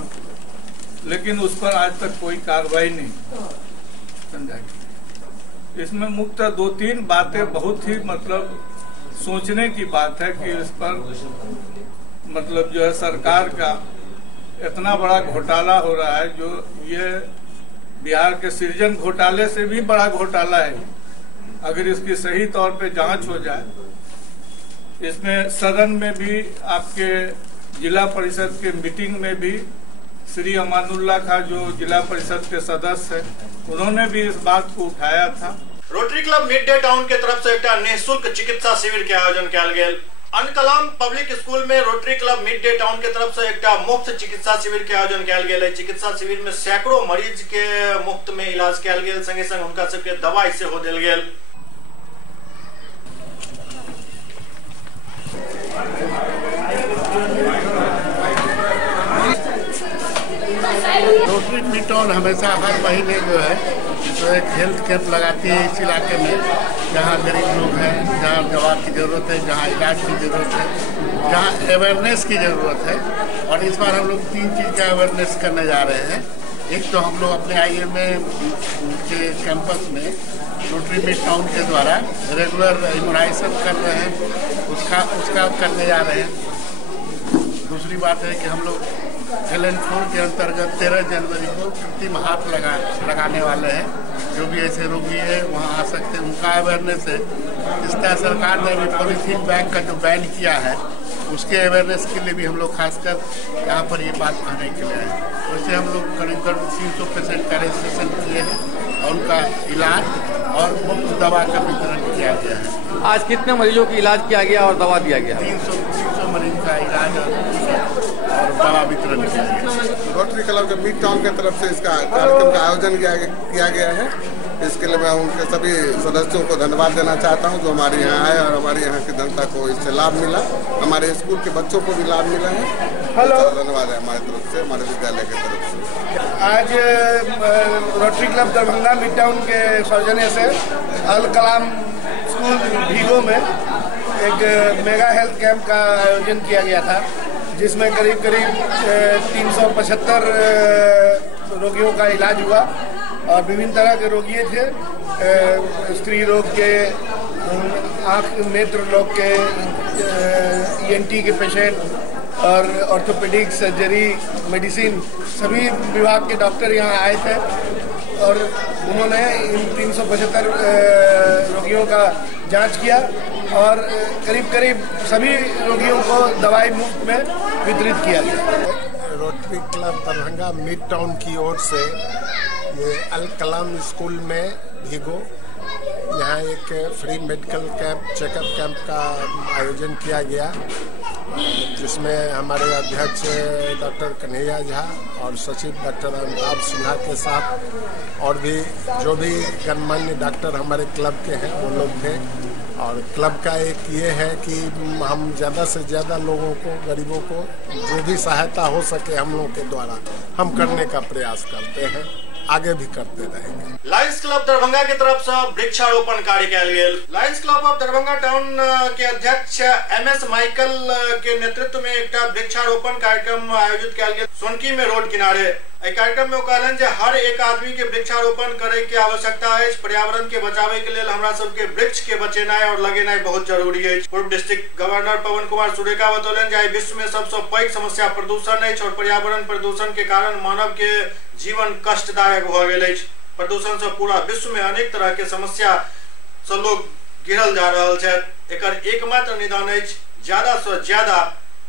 लेकिन उस पर आज तक कोई कार्रवाई नहीं समझा। इसमें मुख्य 2-3 बातें बहुत ही मतलब सोचने की बात है कि इस पर मतलब जो है सरकार का इतना बड़ा घोटाला हो रहा है, जो ये बिहार के सृजन घोटाले से भी बड़ा घोटाला है। अगर इसकी सही तौर पे जांच हो जाए, इसमें सदन में भी आपके जिला परिषद के मीटिंग में भी श्री अमानुल्लाह खां जो जिला परिषद के सदस्य हैं, उन्होंने भी इस बात को उठाया था। Rotary club mid day town के तरफ से एक निःशुल्क चिकित्सा शिविर के आयोजन किया गया। अनकलाम पब्लिक स्कूल में rotary club mid day town के तरफ से एक मुफ्त चिकित्सा शिविर के आयोजन किया गया। चिकित्सा शिविर में सैकड़ों मरीज के मुफ्त में इलाज किया गया, संगे संग उनका सबके दवाई से हो दिल गया। रोटरी मिड टाउन हमेशा हर महीने जो है तो एक हेल्थ कैंप लगाती है इस इलाके में, जहाँ गरीब लोग हैं, जहाँ दवा की जरूरत है, जहाँ इलाज की जरूरत है, जहाँ अवेयरनेस की जरूरत है। और इस बार हम लोग 3 चीज़ का अवेयरनेस करने जा रहे हैं। एक तो हम लोग अपने IMA के कैंपस में रोटरी मिड टाउन के द्वारा रेगुलर इम्यूनाइजेशन कर रहे हैं, उसका करने जा रहे हैं। दूसरी बात है कि हम लोग LN4 के अंतर्गत 13 जनवरी को कृत्रिम हाथ लगाने वाले हैं। जो भी ऐसे रोगी है वहाँ आ सकते हैं, उनका अवेयरनेस है। इस तरह सरकार ने भी पॉलीथीन बैग का जो बैन किया है उसके अवेयरनेस के लिए भी हम लोग खासकर यहाँ पर ये बात कहने के लिए आए। वैसे हम लोग करीब 300 पेशेंट का रजिस्ट्रेशन किए हैं और उनका इलाज और मुफ्त दवा का वितरण किया गया है। आज कितने मरीजों का इलाज किया गया और दवा दिया गया? 300 मरीज का इलाज और दवा वितरण किया गया। रोटरी क्लब के मिड टाउन की तरफ से इसका कार्यक्रम का आयोजन किया गया है। इसके लिए मैं उनके सभी सदस्यों को धन्यवाद देना चाहता हूं जो हमारे यहाँ आए और हमारे यहाँ की जनता को इससे लाभ मिला, हमारे स्कूल के बच्चों को भी लाभ मिला है। धन्यवाद है हमारी तरफ से, हमारे विद्यालय की तरफ से। आज rotary club Darbhanga mid town के सौजन्य से अल कलाम स्कूल भीगो में एक मेगा हेल्थ कैंप का आयोजन किया गया था, जिसमें करीब 375 रोगियों का इलाज हुआ और विभिन्न तरह के रोगी थे, स्त्री रोग के, आँख नेत्र रोग के, ENT के पेशेंट और ऑर्थोपेडिक सर्जरी मेडिसिन सभी विभाग के डॉक्टर यहाँ आए थे और उन्होंने इन 375 रोगियों का जांच किया और करीब सभी रोगियों को दवाई मुफ्त में वितरित किया गया। Rotary club Darbhanga mid town की ओर से ये अल कलाम स्कूल में भीगो यहाँ एक free medical camp checkup camp का आयोजन किया गया, जिसमें हमारे अध्यक्ष डॉक्टर कन्हैया झा और सचिव डॉक्टर अमिताभ सिन्हा के साथ और भी जो भी गणमान्य डॉक्टर हमारे क्लब के हैं वो लोग थे। और क्लब का एक ये है कि हम ज़्यादा से ज़्यादा लोगों को, गरीबों को जो भी सहायता हो सके हम लोगों के द्वारा हम करने का प्रयास करते हैं, आगे भी करते रहेंगे। लायंस क्लब दरभंगा की तरफ से वृक्षारोपण कार्य कयल गेल। Lions club of Darbhanga town के अध्यक्ष MS माइकल के नेतृत्व में एक वृक्षारोपण कार्यक्रम आयोजित कयल गेल सोनकी में रोड किनारे। कार्यक्रम में कहलन जे हर एक आदमी के वृक्षारोपण करे के आवश्यकता है। पर्यावरण के बचावे के लिए हमरा सबके वृक्ष के बचेनाई और लगेनाई बहुत जरूरी है। पूर्व डिस्ट्रिक्ट गवर्नर पवन कुमार सुरेका बतौलन जे विश्व में सबसे पैघ समस्या प्रदूषण है और पर्यावरण प्रदूषण के कारण मानव के जीवन कष्टदायक भ गेल अछि। प्रदूषण से पूरा विश्व में अनेक तरह के समस्या से लोग घिरल जा रहल छै। एकर एकमात्र निदान अछि ज्यादा से ज्यादा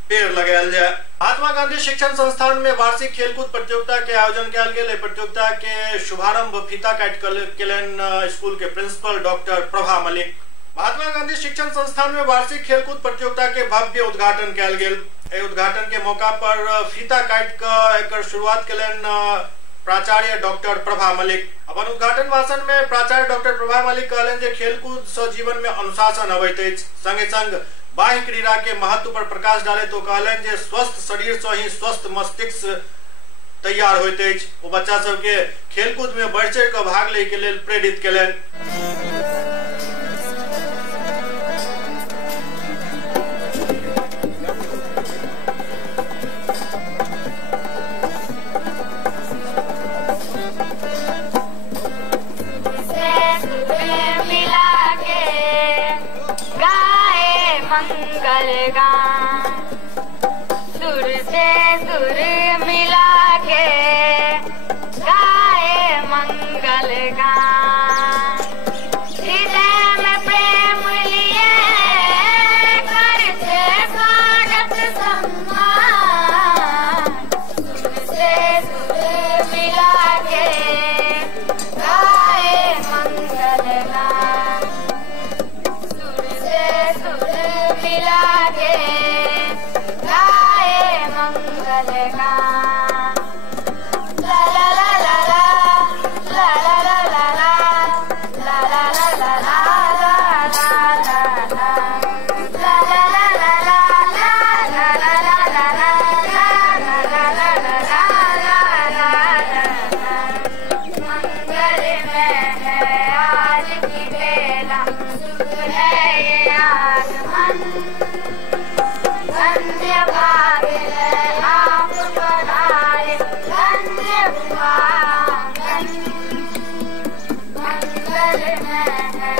पेड़ लगायल जाए। महात्मा गांधी शिक्षण संस्थान में वार्षिक खेलकूद प्रतियोगिता के आयोजन कयल गेल। प्रतियोगिता के शुभारंभ फीता काटि केलन स्कूल के प्रिंसिपल डॉक्टर प्रभा मलिक। महात्मा गांधी शिक्षण संस्थान में वार्षिक खेलकूद प्रतियोगिता के भव्य उद्घाटन कयल गेल। उद्घाटन के मौका पर फीता काटि के एकर शुरुआत केलन प्राचार्य डॉक्टर प्रभा मलिक। अपन उद्घाटन भाषण में प्राचार्य डॉक्टर प्रभा मलिक कहलन जे खेलकूद से जीवन में अनुशासन अबैत अछि, संगे संग बाह्य क्रीड़ा के महत्व पर प्रकाश डाले तो कहलन जे स्वस्थ शरीर से ही स्वस्थ मस्तिष्क तैयार होइत अछि। वो बच्चा सबके खेलकूद में बढ़ चढ़ के भाग ले के लेल प्रेरित केलन। मंगल गान सुर से सुर मिला के गाए मंगल गान। हृदय में प्रेम लिए करते स्वागत सम्मान। सुर से सुर मिला के गाए मंगल गान। सुर से सुर मिला के गाए मंगल गान। ला ला ला ला ला ला ला ला ला ला ला ला ला मंगल में है आज की बेला, सुख है ये आगमन। धन्य भाग है आप पधारे, धन्य हुआ आंगन। मंगल में है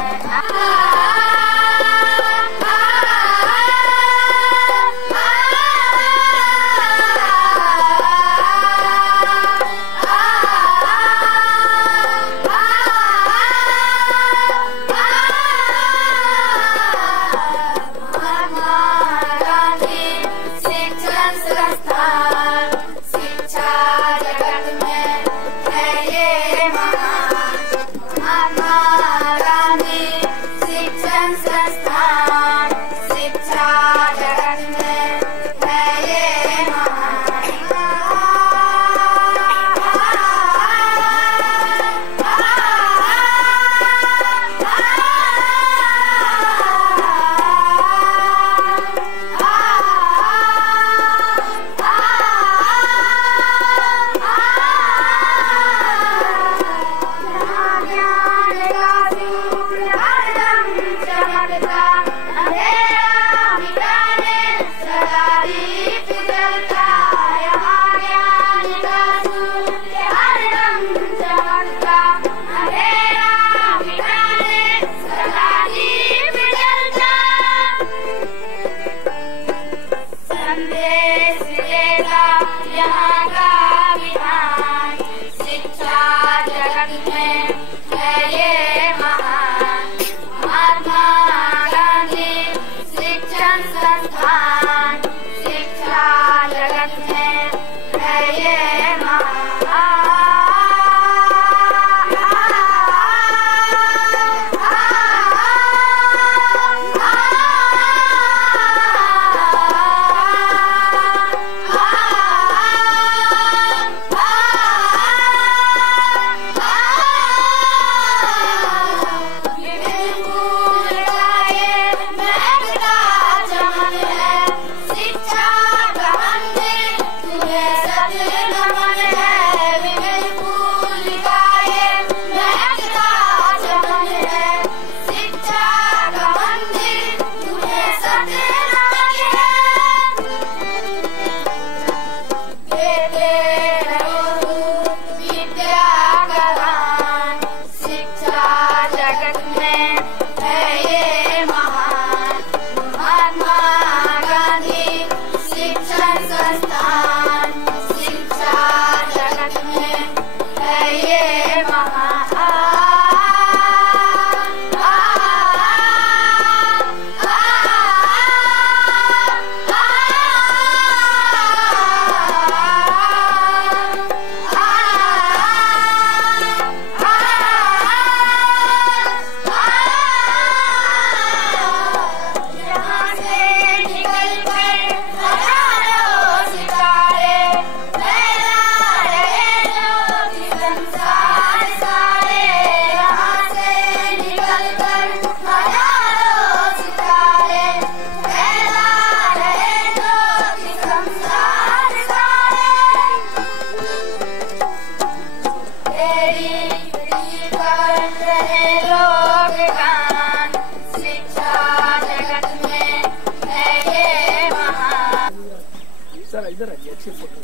सर इधर आइए, अच्छी फोटो।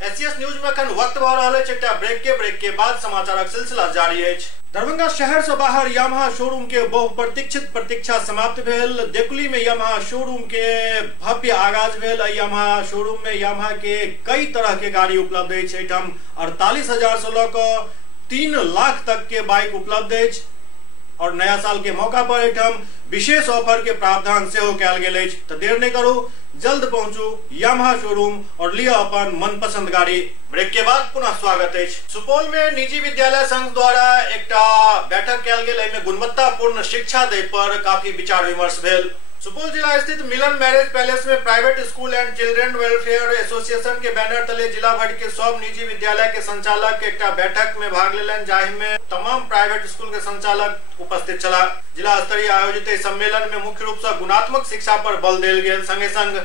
एससीएस न्यूज में अखन वक्त भऽ रहल अछि एकटा ब्रेक के बाद समाचारक सिलसिला जारी अछि। दरभंगा शहर से बाहर यामाहा शोरूम के बहुप्रतीक्षित प्रतीक्षा समाप्त भेल। देकुली में यामाहा शोरूम के भव्य आगाज भेल। यामाहा शोरूम में यामाहा के कई तरह के गाड़ी उपलब्ध अछि। एहिठाम 48,000 से लऽ कऽ 3 लाख तक के बाइक उपलब्ध अछि और नया साल के मौका पर एहिठाम विशेष ऑफर के प्रावधान सेहो कयल गेल अछि। तो देर नहीं करू, जल्द पहुंचू यामाहा शोरूम और लिया अपन मनपसंद गाड़ी। ब्रेक के बाद पुनः स्वागत है। सुपौल में निजी विद्यालय संघ द्वारा एकटा बैठक कयल गेल। एहिमे गुणवत्तापूर्ण शिक्षा दै पर काफी विचार विमर्श भेल। सुपौल जिला स्थित मिलन मैरिज पैलेस में private school and children welfare association के बैनर तले जिला भर के सब निजी विद्यालय के संचालक एकटा बैठक में भाग लेलन, जाहि में तमाम प्राइवेट स्कूल के संचालक उपस्थित छला। जिला स्तरीय आयोजित सम्मेलन में मुख्य रूप से गुणात्मक शिक्षा पर बल देल गेल, संगे संग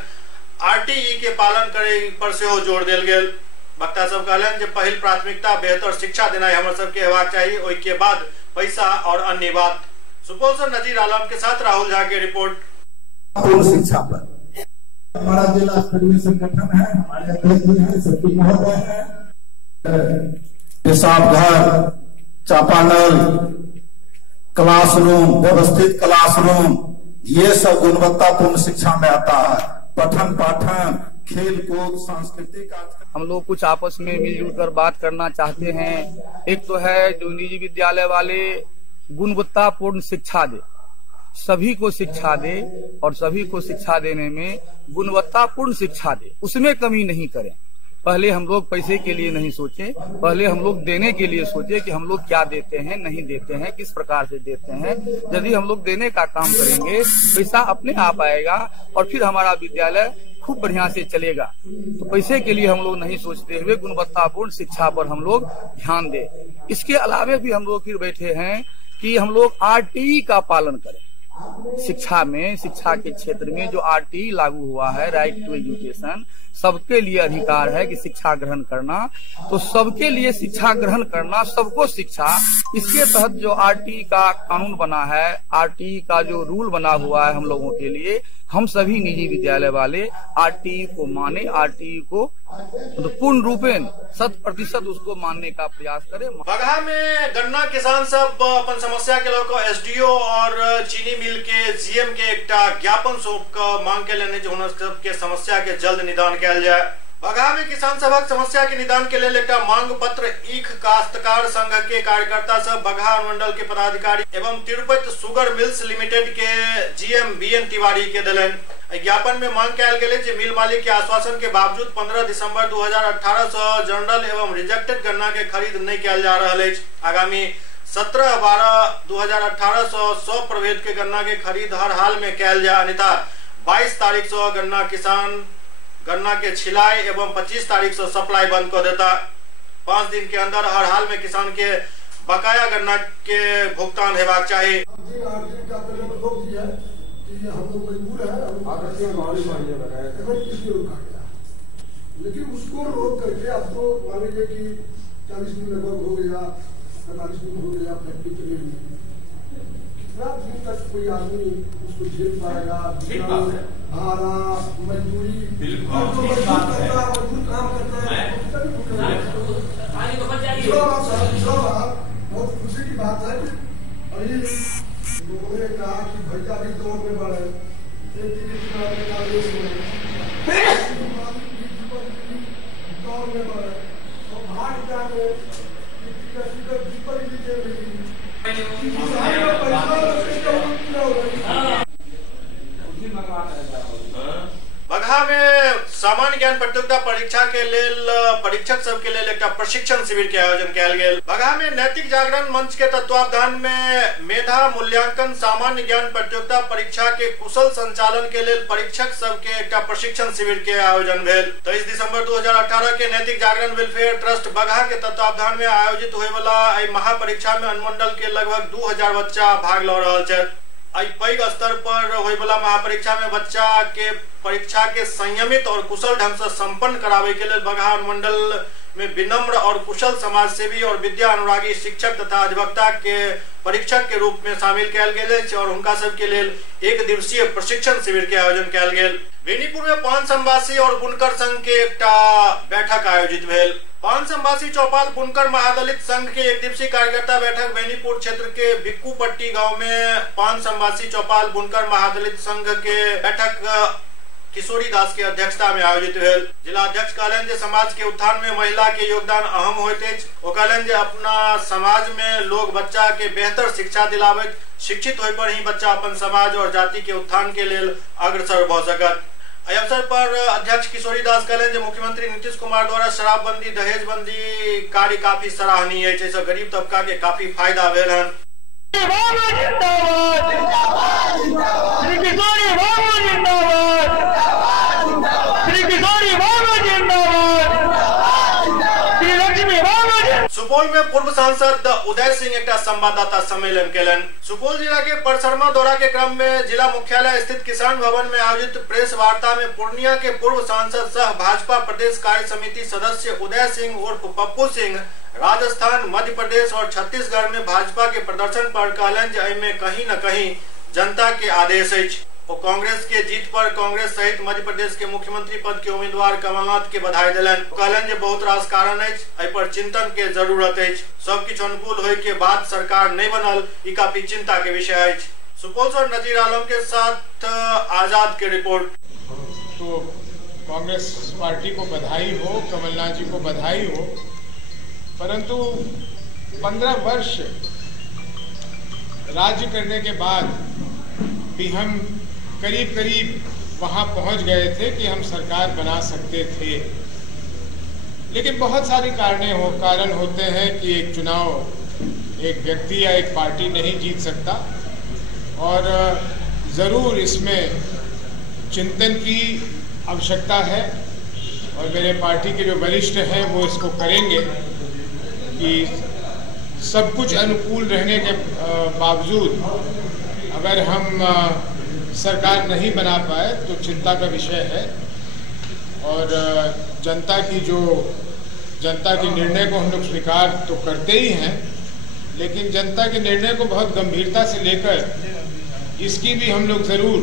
आरटीई के पालन करे पर सेहो जोर देल गेल। वक्ता सब कहलन जे पहिल प्राथमिकता बेहतर शिक्षा देना हमर सबके हेबाक चाहिए, ओहि के बाद पैसा और अन्य बात। सुपौल से नजीर आलम के साथ राहुल झा की रिपोर्ट। पूर्ण शिक्षा पर हमारा जिला स्तरीय संगठन है, हमारे अध्यक्ष भी हैं, सचिव महोदय है। पेशाब घर, चापानल, क्लासरूम, व्यवस्थित क्लासरूम, ये सब गुणवत्तापूर्ण शिक्षा में आता है। पठन पाठन, खेल कूद, सांस्कृतिक हम लोग कुछ आपस में मिलजुल कर बात करना चाहते हैं। एक तो है जो निजी विद्यालय वाले गुणवत्तापूर्ण शिक्षा दे, सभी को शिक्षा दे और सभी को शिक्षा देने में गुणवत्तापूर्ण शिक्षा दे, उसमें कमी नहीं करें। पहले हम लोग पैसे के लिए नहीं सोचे, पहले हम लोग देने के लिए सोचे कि हम लोग क्या देते हैं, नहीं देते हैं, किस प्रकार से देते हैं। यदि हम लोग देने का काम करेंगे, पैसा अपने आप आएगा और फिर हमारा विद्यालय खूब बढ़िया से चलेगा। तो पैसे के लिए हम लोग नहीं सोचते हुए गुणवत्तापूर्ण शिक्षा पर हम लोग ध्यान दें। इसके अलावे भी हम लोग फिर बैठे हैं कि हम लोग आरटीई का पालन करें। शिक्षा में, शिक्षा के क्षेत्र में जो आरटीई लागू हुआ है, राइट टू एजुकेशन, सबके लिए अधिकार है कि शिक्षा ग्रहण करना। तो सबके लिए शिक्षा ग्रहण करना, सबको शिक्षा, इसके तहत जो आरटीई का कानून बना है, आरटीई का जो रूल बना हुआ है हम लोगों के लिए, हम सभी निजी विद्यालय वाले आरटीई को माने, आरटीई को तो पूर्ण रूपेण 100% उसको मानने का प्रयास करें। बगहा में गन्ना किसान सब अपन समस्या के लोग एसडीओ और चीनी मिल के जीएम के एकटा ज्ञापन सौंप कर मांग के लेने जो सबके समस्या के जल्द निदान किया जाए। बगहा में किसान सभक समस्या के निदान के लिए एकटा मांग पत्र ईख काश्तकार संघ के कार्यकर्ता सब बगहा अनुमंडल के पदाधिकारी एवं तिरुपति शुगर मिल्स लिमिटेड के जीएम बीएन तिवारी के दिलन। ज्ञापन में मांग कयल गेल जे मिल मालिक के आश्वासन के बावजूद 15 दिसंबर 2018 से जनरल एवं रिजेक्टेड गन्ना के खरीद नहीं किया जा रहा है। आगामी 17/12/2018 से 100 प्रभेद के गन्ना के खरीद हर हाल में किया जाए, अन्यथा 22 तारीख से गन्ना किसान गन्ना के छिलाई एवं 25 तारीख से सप्लाई बंद कर देता। 5 दिन के अंदर हर हाल में किसान के बकाया गन्ना के भुगतान हेबाक चाहिए। लेकिन उसको रोक करके अब तो मान लीजिए कि 40 दिन लगभग हो गया, 45 दिन हो गया, फैक्ट्री चले गई। कितना दिन तक कोई आदमी उसको झेल पाएगा? भाड़ा, मजदूरी, मजदूर काम करता है, बहुत खुशी की बात है। और ये लोगों ने कहा कि भैया भी दौर में बढ़े, दौर में बढ़े और भाग जाके बगहा बगहा में सामान्य ज्ञान प्रतियोगिता परीक्षा के लेल परीक्षक सब के लेल एक प्रशिक्षण शिविर के आयोजन किया गेल। बगहा में नैतिक जागरण मंच के तत्वावधान में मेधा मूल्यांकन सामान्य ज्ञान प्रतियोगिता परीक्षा के कुशल संचालन के लेल परीक्षक सब के एक प्रशिक्षण शिविर के आयोजन भेल। 23 दिसंबर 2018 के नैतिक जागरण वेलफेयर ट्रस्ट बगहा के तत्वावधान में आयोजित होए वाला महापरीक्षा में अनुमंडल के लगभग 2000 बच्चा भाग ल रहल छथि। पैघ स्तर पर होए वाला महापरीक्षा में बच्चा के परीक्षा के संयमित और कुशल ढंग से संपन्न करावे के लिए बगहा अनुमंडल में विनम्र और कुशल समाज सेवी और विद्या अनुरागी शिक्षक तथा अधिवक्ता के परीक्षक के रूप में शामिल किया गया और उनका सब के लिए एक दिवसीय प्रशिक्षण शिविर के आयोजन किया गेल। बेनीपुर में पान संवासी और बुनकर संघ के एक बैठक आयोजित भेल। पान संवासी चौपाल बुनकर महादलित संघ के एक दिवसीय कार्यकर्ता बैठक बेनीपुर क्षेत्र के भिक्कूपट्टी गांव में पान संवासी चौपाल बुनकर महादलित संघ के बैठक किशोरी दास की अध्यक्षता में आयोजित भेल। जिला अध्यक्ष कहलन जे समाज के उत्थान में महिला के योगदान अहम होइत अछि। ओ कहलन जे अपना समाज में लोग बच्चा के बेहतर शिक्षा दिलावैत, शिक्षित होय पर ही बच्चा अपन समाज और जाति के उत्थान के लेल अग्रसर भ सकत। एहि अवसर पर अध्यक्ष किशोरी दास कहलन जे मुख्यमंत्री नीतीश कुमार द्वारा शराबबंदी दहेजबंदी कार्य काफी सराहनीय अछि। इससे गरीब तबका के काफी फायदा भेल हन। सुपौल में पूर्व सांसद उदय सिंह एक संवाददाता सम्मेलन केलन। सुपौल जिला के परसरमा दौरा के क्रम में जिला मुख्यालय स्थित किसान भवन में आयोजित प्रेस वार्ता में पूर्णिया के पूर्व सांसद सह भाजपा प्रदेश कार्य समिति सदस्य उदय सिंह उर्फ पप्पू सिंह राजस्थान, मध्य प्रदेश और छत्तीसगढ़ में भाजपा के प्रदर्शन पर कहलन जे में कहीं न कहीं जनता के आदेश अछि। वो कांग्रेस के जीत पर कांग्रेस सहित मध्य प्रदेश के मुख्यमंत्री पद के उम्मीदवार कमलनाथ के बधाई दिलन। कहलन जे बहुत रास कारण अछि, एहि पर चिंतन के जरूरत अछि। सब किछु अनुकूल होय के बाद सरकार नहीं बनल, ई काफी चिंता के विषय अछि। सुपौल से नजीर आलम के साथ आजाद की रिपोर्ट। तो कांग्रेस पार्टी को बधाई हो, कमलनाथ जी को बधाई हो, परंतु 15 वर्ष राज्य करने के बाद भी हम करीब वहां पहुंच गए थे कि हम सरकार बना सकते थे। लेकिन बहुत सारी कारण होते हैं कि एक चुनाव एक व्यक्ति या एक पार्टी नहीं जीत सकता और ज़रूर इसमें चिंतन की आवश्यकता है और मेरे पार्टी के जो वरिष्ठ हैं वो इसको करेंगे कि सब कुछ अनुकूल रहने के बावजूद अगर हम सरकार नहीं बना पाए तो चिंता का विषय है। और जनता के निर्णय को हम लोग स्वीकार तो करते ही हैं, लेकिन जनता के निर्णय को बहुत गंभीरता से लेकर इसकी भी हम लोग ज़रूर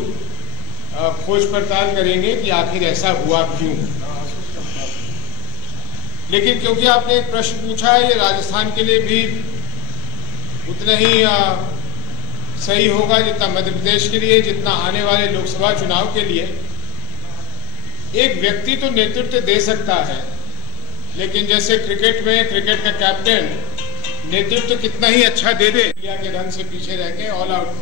खोज पड़ताल करेंगे कि आखिर ऐसा हुआ क्यों। लेकिन क्योंकि आपने एक प्रश्न पूछा है, ये राजस्थान के लिए भी उतना ही सही होगा जितना मध्य प्रदेश के लिए, जितना आने वाले लोकसभा चुनाव के लिए। एक व्यक्ति तो नेतृत्व दे सकता है, लेकिन जैसे क्रिकेट का कैप्टन नेतृत्व कितना ही अच्छा दे दे, इंडिया के रन से पीछे रह के ऑल आउट।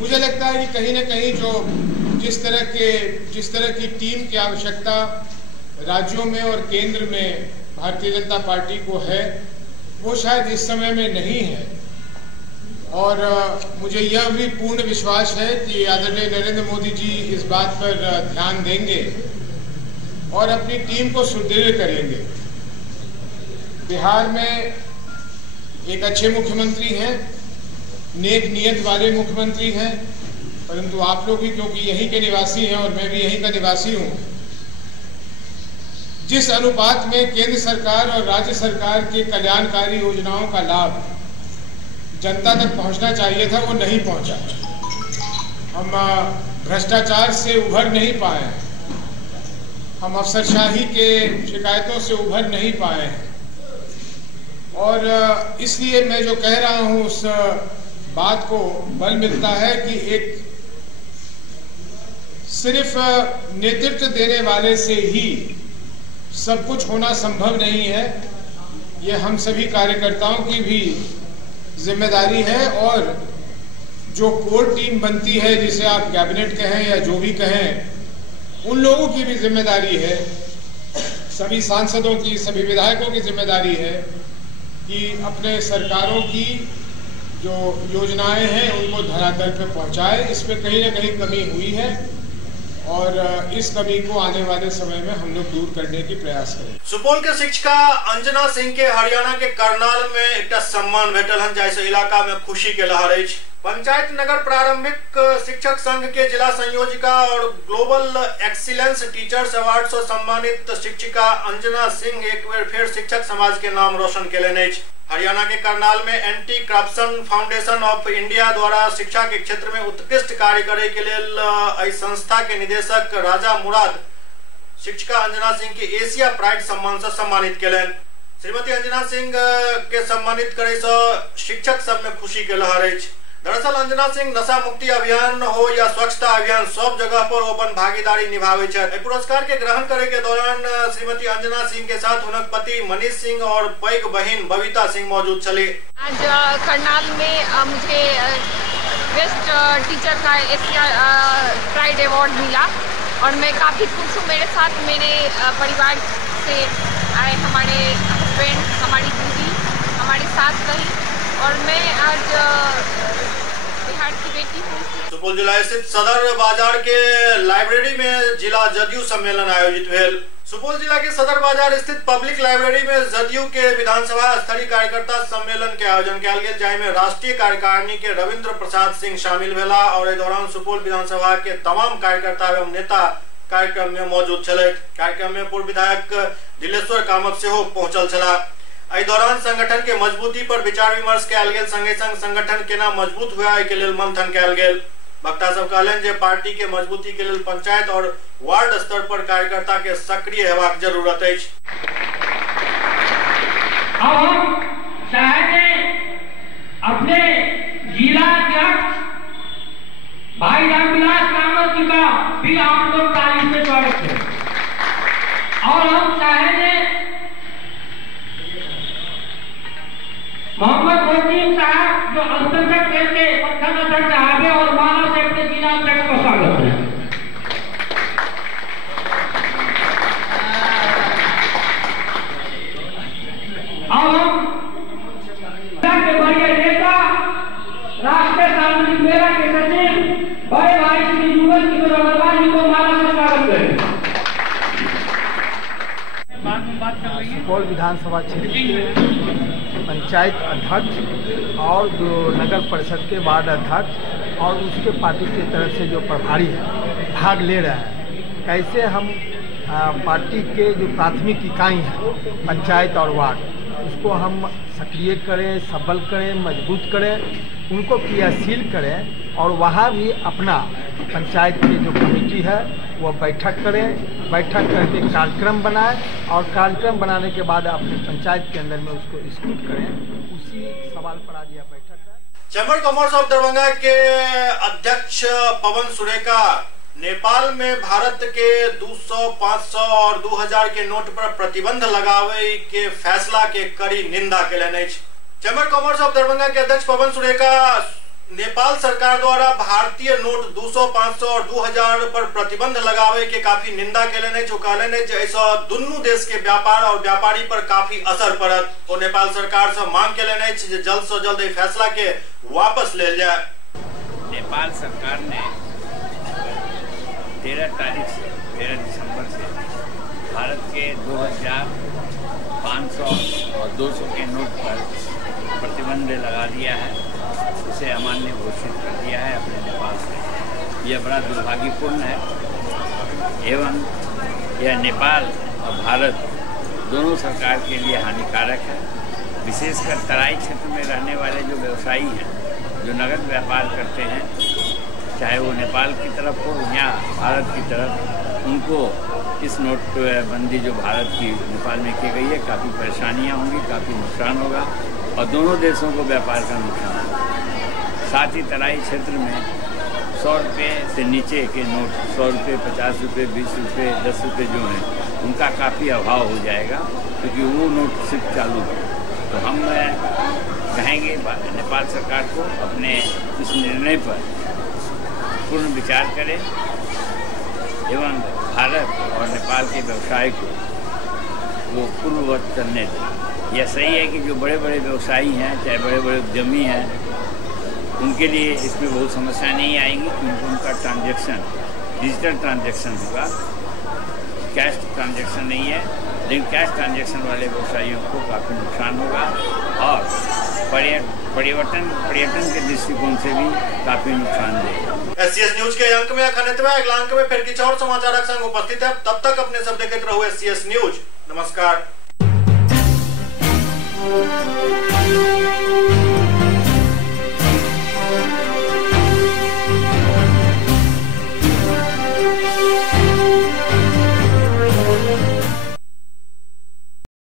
मुझे लगता है कि कहीं न कहीं जिस तरह की टीम की आवश्यकता राज्यों में और केंद्र में भारतीय जनता पार्टी को है, वो शायद इस समय में नहीं है। और मुझे यह भी पूर्ण विश्वास है कि आदरणीय नरेंद्र मोदी जी इस बात पर ध्यान देंगे और अपनी टीम को सुदृढ़ करेंगे। बिहार में एक अच्छे मुख्यमंत्री हैं, नेक नियत वाले मुख्यमंत्री हैं, परंतु आप लोग भी क्योंकि यहीं के निवासी हैं और मैं भी यहीं का निवासी हूं, जिस अनुपात में केंद्र सरकार और राज्य सरकार के कल्याणकारी योजनाओं का लाभ जनता तक पहुंचना चाहिए था, वो नहीं पहुंचा। हम भ्रष्टाचार से उभर नहीं पाए, हम अफसरशाही के शिकायतों से उभर नहीं पाए और इसलिए मैं जो कह रहा हूं उस बात को बल मिलता है कि एक सिर्फ नेतृत्व देने वाले से ही सब कुछ होना संभव नहीं है। ये हम सभी कार्यकर्ताओं की भी जिम्मेदारी है और जो कोर टीम बनती है, जिसे आप कैबिनेट कहें या जो भी कहें, उन लोगों की भी जिम्मेदारी है, सभी सांसदों की, सभी विधायकों की जिम्मेदारी है कि अपने सरकारों की जो योजनाएं हैं उनको धरातल पे पहुंचाए। इस पे कहीं ना कहीं कमी हुई है और इस कमी को आने वाले समय में हम लोग दूर करने की प्रयास करें। सुपौल के शिक्षिका अंजना सिंह के हरियाणा के करनाल में एक सम्मान भेटल हन, जैसे इलाका में खुशी के लहर है। पंचायत नगर प्रारंभिक शिक्षक संघ के जिला संयोजिका और ग्लोबल एक्सीलेंस टीचर्स अवार्ड से सम्मानित शिक्षिका अंजना सिंह एक बार फिर शिक्षक समाज के नाम रोशन केलनि अछि। हरियाणा के करनाल में anti corruption foundation of India द्वारा शिक्षा के क्षेत्र में उत्कृष्ट कार्य करे के लिए संस्था के निदेशक राजा मुराद शिक्षिका अंजना सिंह के एशिया प्राइड सम्मान से सम्मानित केलनि। श्रीमती अंजना सिंह के सम्मानित करे से शिक्षक सब में खुशी के लहर अछि। दरअसल अंजना सिंह नशा मुक्ति अभियान हो या स्वच्छता अभियान सब जगह पर अपन भागीदारी निभावे छथि। पुरस्कार के ग्रहण करे के दौरान श्रीमती अंजना सिंह के साथ उनक पति मनीष सिंह और पैघ बहन बबीता सिंह मौजूद चले। आज करनाल में मुझे बेस्ट टीचर का एशिया प्राइड अवार्ड मिला और मैं काफी खुश हूँ। मेरे साथ मेरे परिवार से आए हमारे हस्बैंड, हमारी दीदी हमारे साथ रही और मैं आज बिहार की बेटी हूँ। सुपौल जिला स्थित सदर बाजार के लाइब्रेरी में जिला जदयू सम्मेलन आयोजित भेल। सुपौल जिला के सदर बाजार स्थित पब्लिक लाइब्रेरी में जदयू के विधानसभा स्तरीय कार्यकर्ता सम्मेलन के आयोजन किया गया, जाहिमे राष्ट्रीय कार्यकारिणी के रविंद्र प्रसाद सिंह शामिल भेला और इस दौरान सुपौल विधानसभा के तमाम कार्यकर्ता एवं नेता कार्यक्रम में मौजूद छलथि। कार्यक्रम में पूर्व विधायक दिलेश्वर कामत सेहो पहुंचल छला। इस दौरान संगठन के मजबूती पर विचार विमर्श कयल गेल, संगे संग संगठन केना मजबूत हुआ के लेल मंथन कयल गेल। वक्ता सब कहलनि जे पार्टी के मजबूती के लेल पंचायत और वार्ड स्तर पर कार्यकर्ता के सक्रिय हेबाक जरूरत अछि। अब हम चाहे अपने जिला अध्यक्ष भाई रामविलास कामत जी का भी आप लोग ताली से स्वागत करें और हम चाहेंगे मोहम्मद वसीम साहब जो अंतर्गत करके पत्थर नजर साहब और मानव से अपने जिला अध्यक्ष का स्वागत करें। और हम के बड़े नेता राष्ट्रीय सार्वजनिक मेला के सचिव बड़े भाई श्री युगल जी को माला से स्वागत करें। सुपौल विधानसभा क्षेत्र के पंचायत अध्यक्ष और जो नगर परिषद के वार्ड अध्यक्ष और उसके पार्टी की तरफ से जो प्रभारी है भाग ले रहे हैं, कैसे हम पार्टी के जो प्राथमिक इकाई है पंचायत और वार्ड उसको हम सक्रिय करें, सबल करें, मजबूत करें, उनको क्रियाशील करें और वहाँ भी अपना पंचायत की जो कमेटी है वो बैठक करें, बैठक करके कार्यक्रम बनाएं और कार्यक्रम बनाने के बाद अपने पंचायत के अंदर में उसको एग्जीक्यूट करें। उसी सवाल पर आज यह बैठक है। चैम्बर कॉमर्स ऑफ दरभंगा के अध्यक्ष पवन सुरेका नेपाल में भारत के 200, 500 और 2000 के नोट पर प्रतिबंध लगावे के फैसला के कड़ी निंदा केलनि अछि। चैम्बर कॉमर्स ऑफ दरभंगा के अध्यक्ष पवन सुरेका नेपाल सरकार द्वारा भारतीय नोट 200, 500 और 2000 पर प्रतिबंध लगावे के काफी निंदा केलनि अछि। कहलनि जे ऐसा दुनू देश के व्यापार और व्यापारी पर काफी असर पड़त। वो नेपाल सरकार से मांग केलनि अछि जे जल्द से जल्द फैसला के वापस लेल जाए। नेपाल सरकार ने 13 तारीख से 13 दिसंबर से भारत के 2000, 500 और 200 के नोट पर प्रतिबंध लगा दिया है, उसे अमान्य घोषित कर दिया है अपने नेपाल से। यह बड़ा दुर्भाग्यपूर्ण है एवं यह नेपाल और भारत दोनों सरकार के लिए हानिकारक है। विशेषकर तराई क्षेत्र में रहने वाले जो व्यवसायी हैं, जो नगद व्यापार करते हैं, चाहे वो नेपाल की तरफ हो या भारत की तरफ, उनको इस नोटबंदी जो भारत की नेपाल में की गई है काफ़ी परेशानियां होंगी, काफ़ी नुकसान होगा और दोनों देशों को व्यापार का नुकसान होगा। साथ ही तराई क्षेत्र में 100 रुपये से नीचे के नोट, 100 रुपये, 50 रुपये, 20 रुपये, 10 रुपये जो हैं, उनका काफ़ी अभाव हो जाएगा क्योंकि वो नोट सिर्फ चालू है। तो हम कहेंगे नेपाल सरकार को अपने इस निर्णय पर पूर्ण विचार करें एवं भारत और नेपाल के व्यवसाय को वो पूर्ववत करने दें। यह सही है कि जो बड़े बड़े व्यवसायी हैं, चाहे बड़े बड़े उद्यमी हैं, उनके लिए इसमें बहुत समस्या नहीं आएंगी क्योंकि उनका ट्रांजैक्शन डिजिटल ट्रांजैक्शन होगा, कैश ट्रांजैक्शन नहीं है। लेकिन कैश ट्रांजैक्शन वाले व्यवसायियों को काफ़ी नुकसान होगा और पर्यटन के दृष्टिकोण से भी काफ़ी नुकसान देगा। SCS न्यूज के अंक में अगला अंक में फिर कुछ और समाचार संग उपस्थित है। तब तक अपने सब देखते रहो SCS न्यूज। नमस्कार।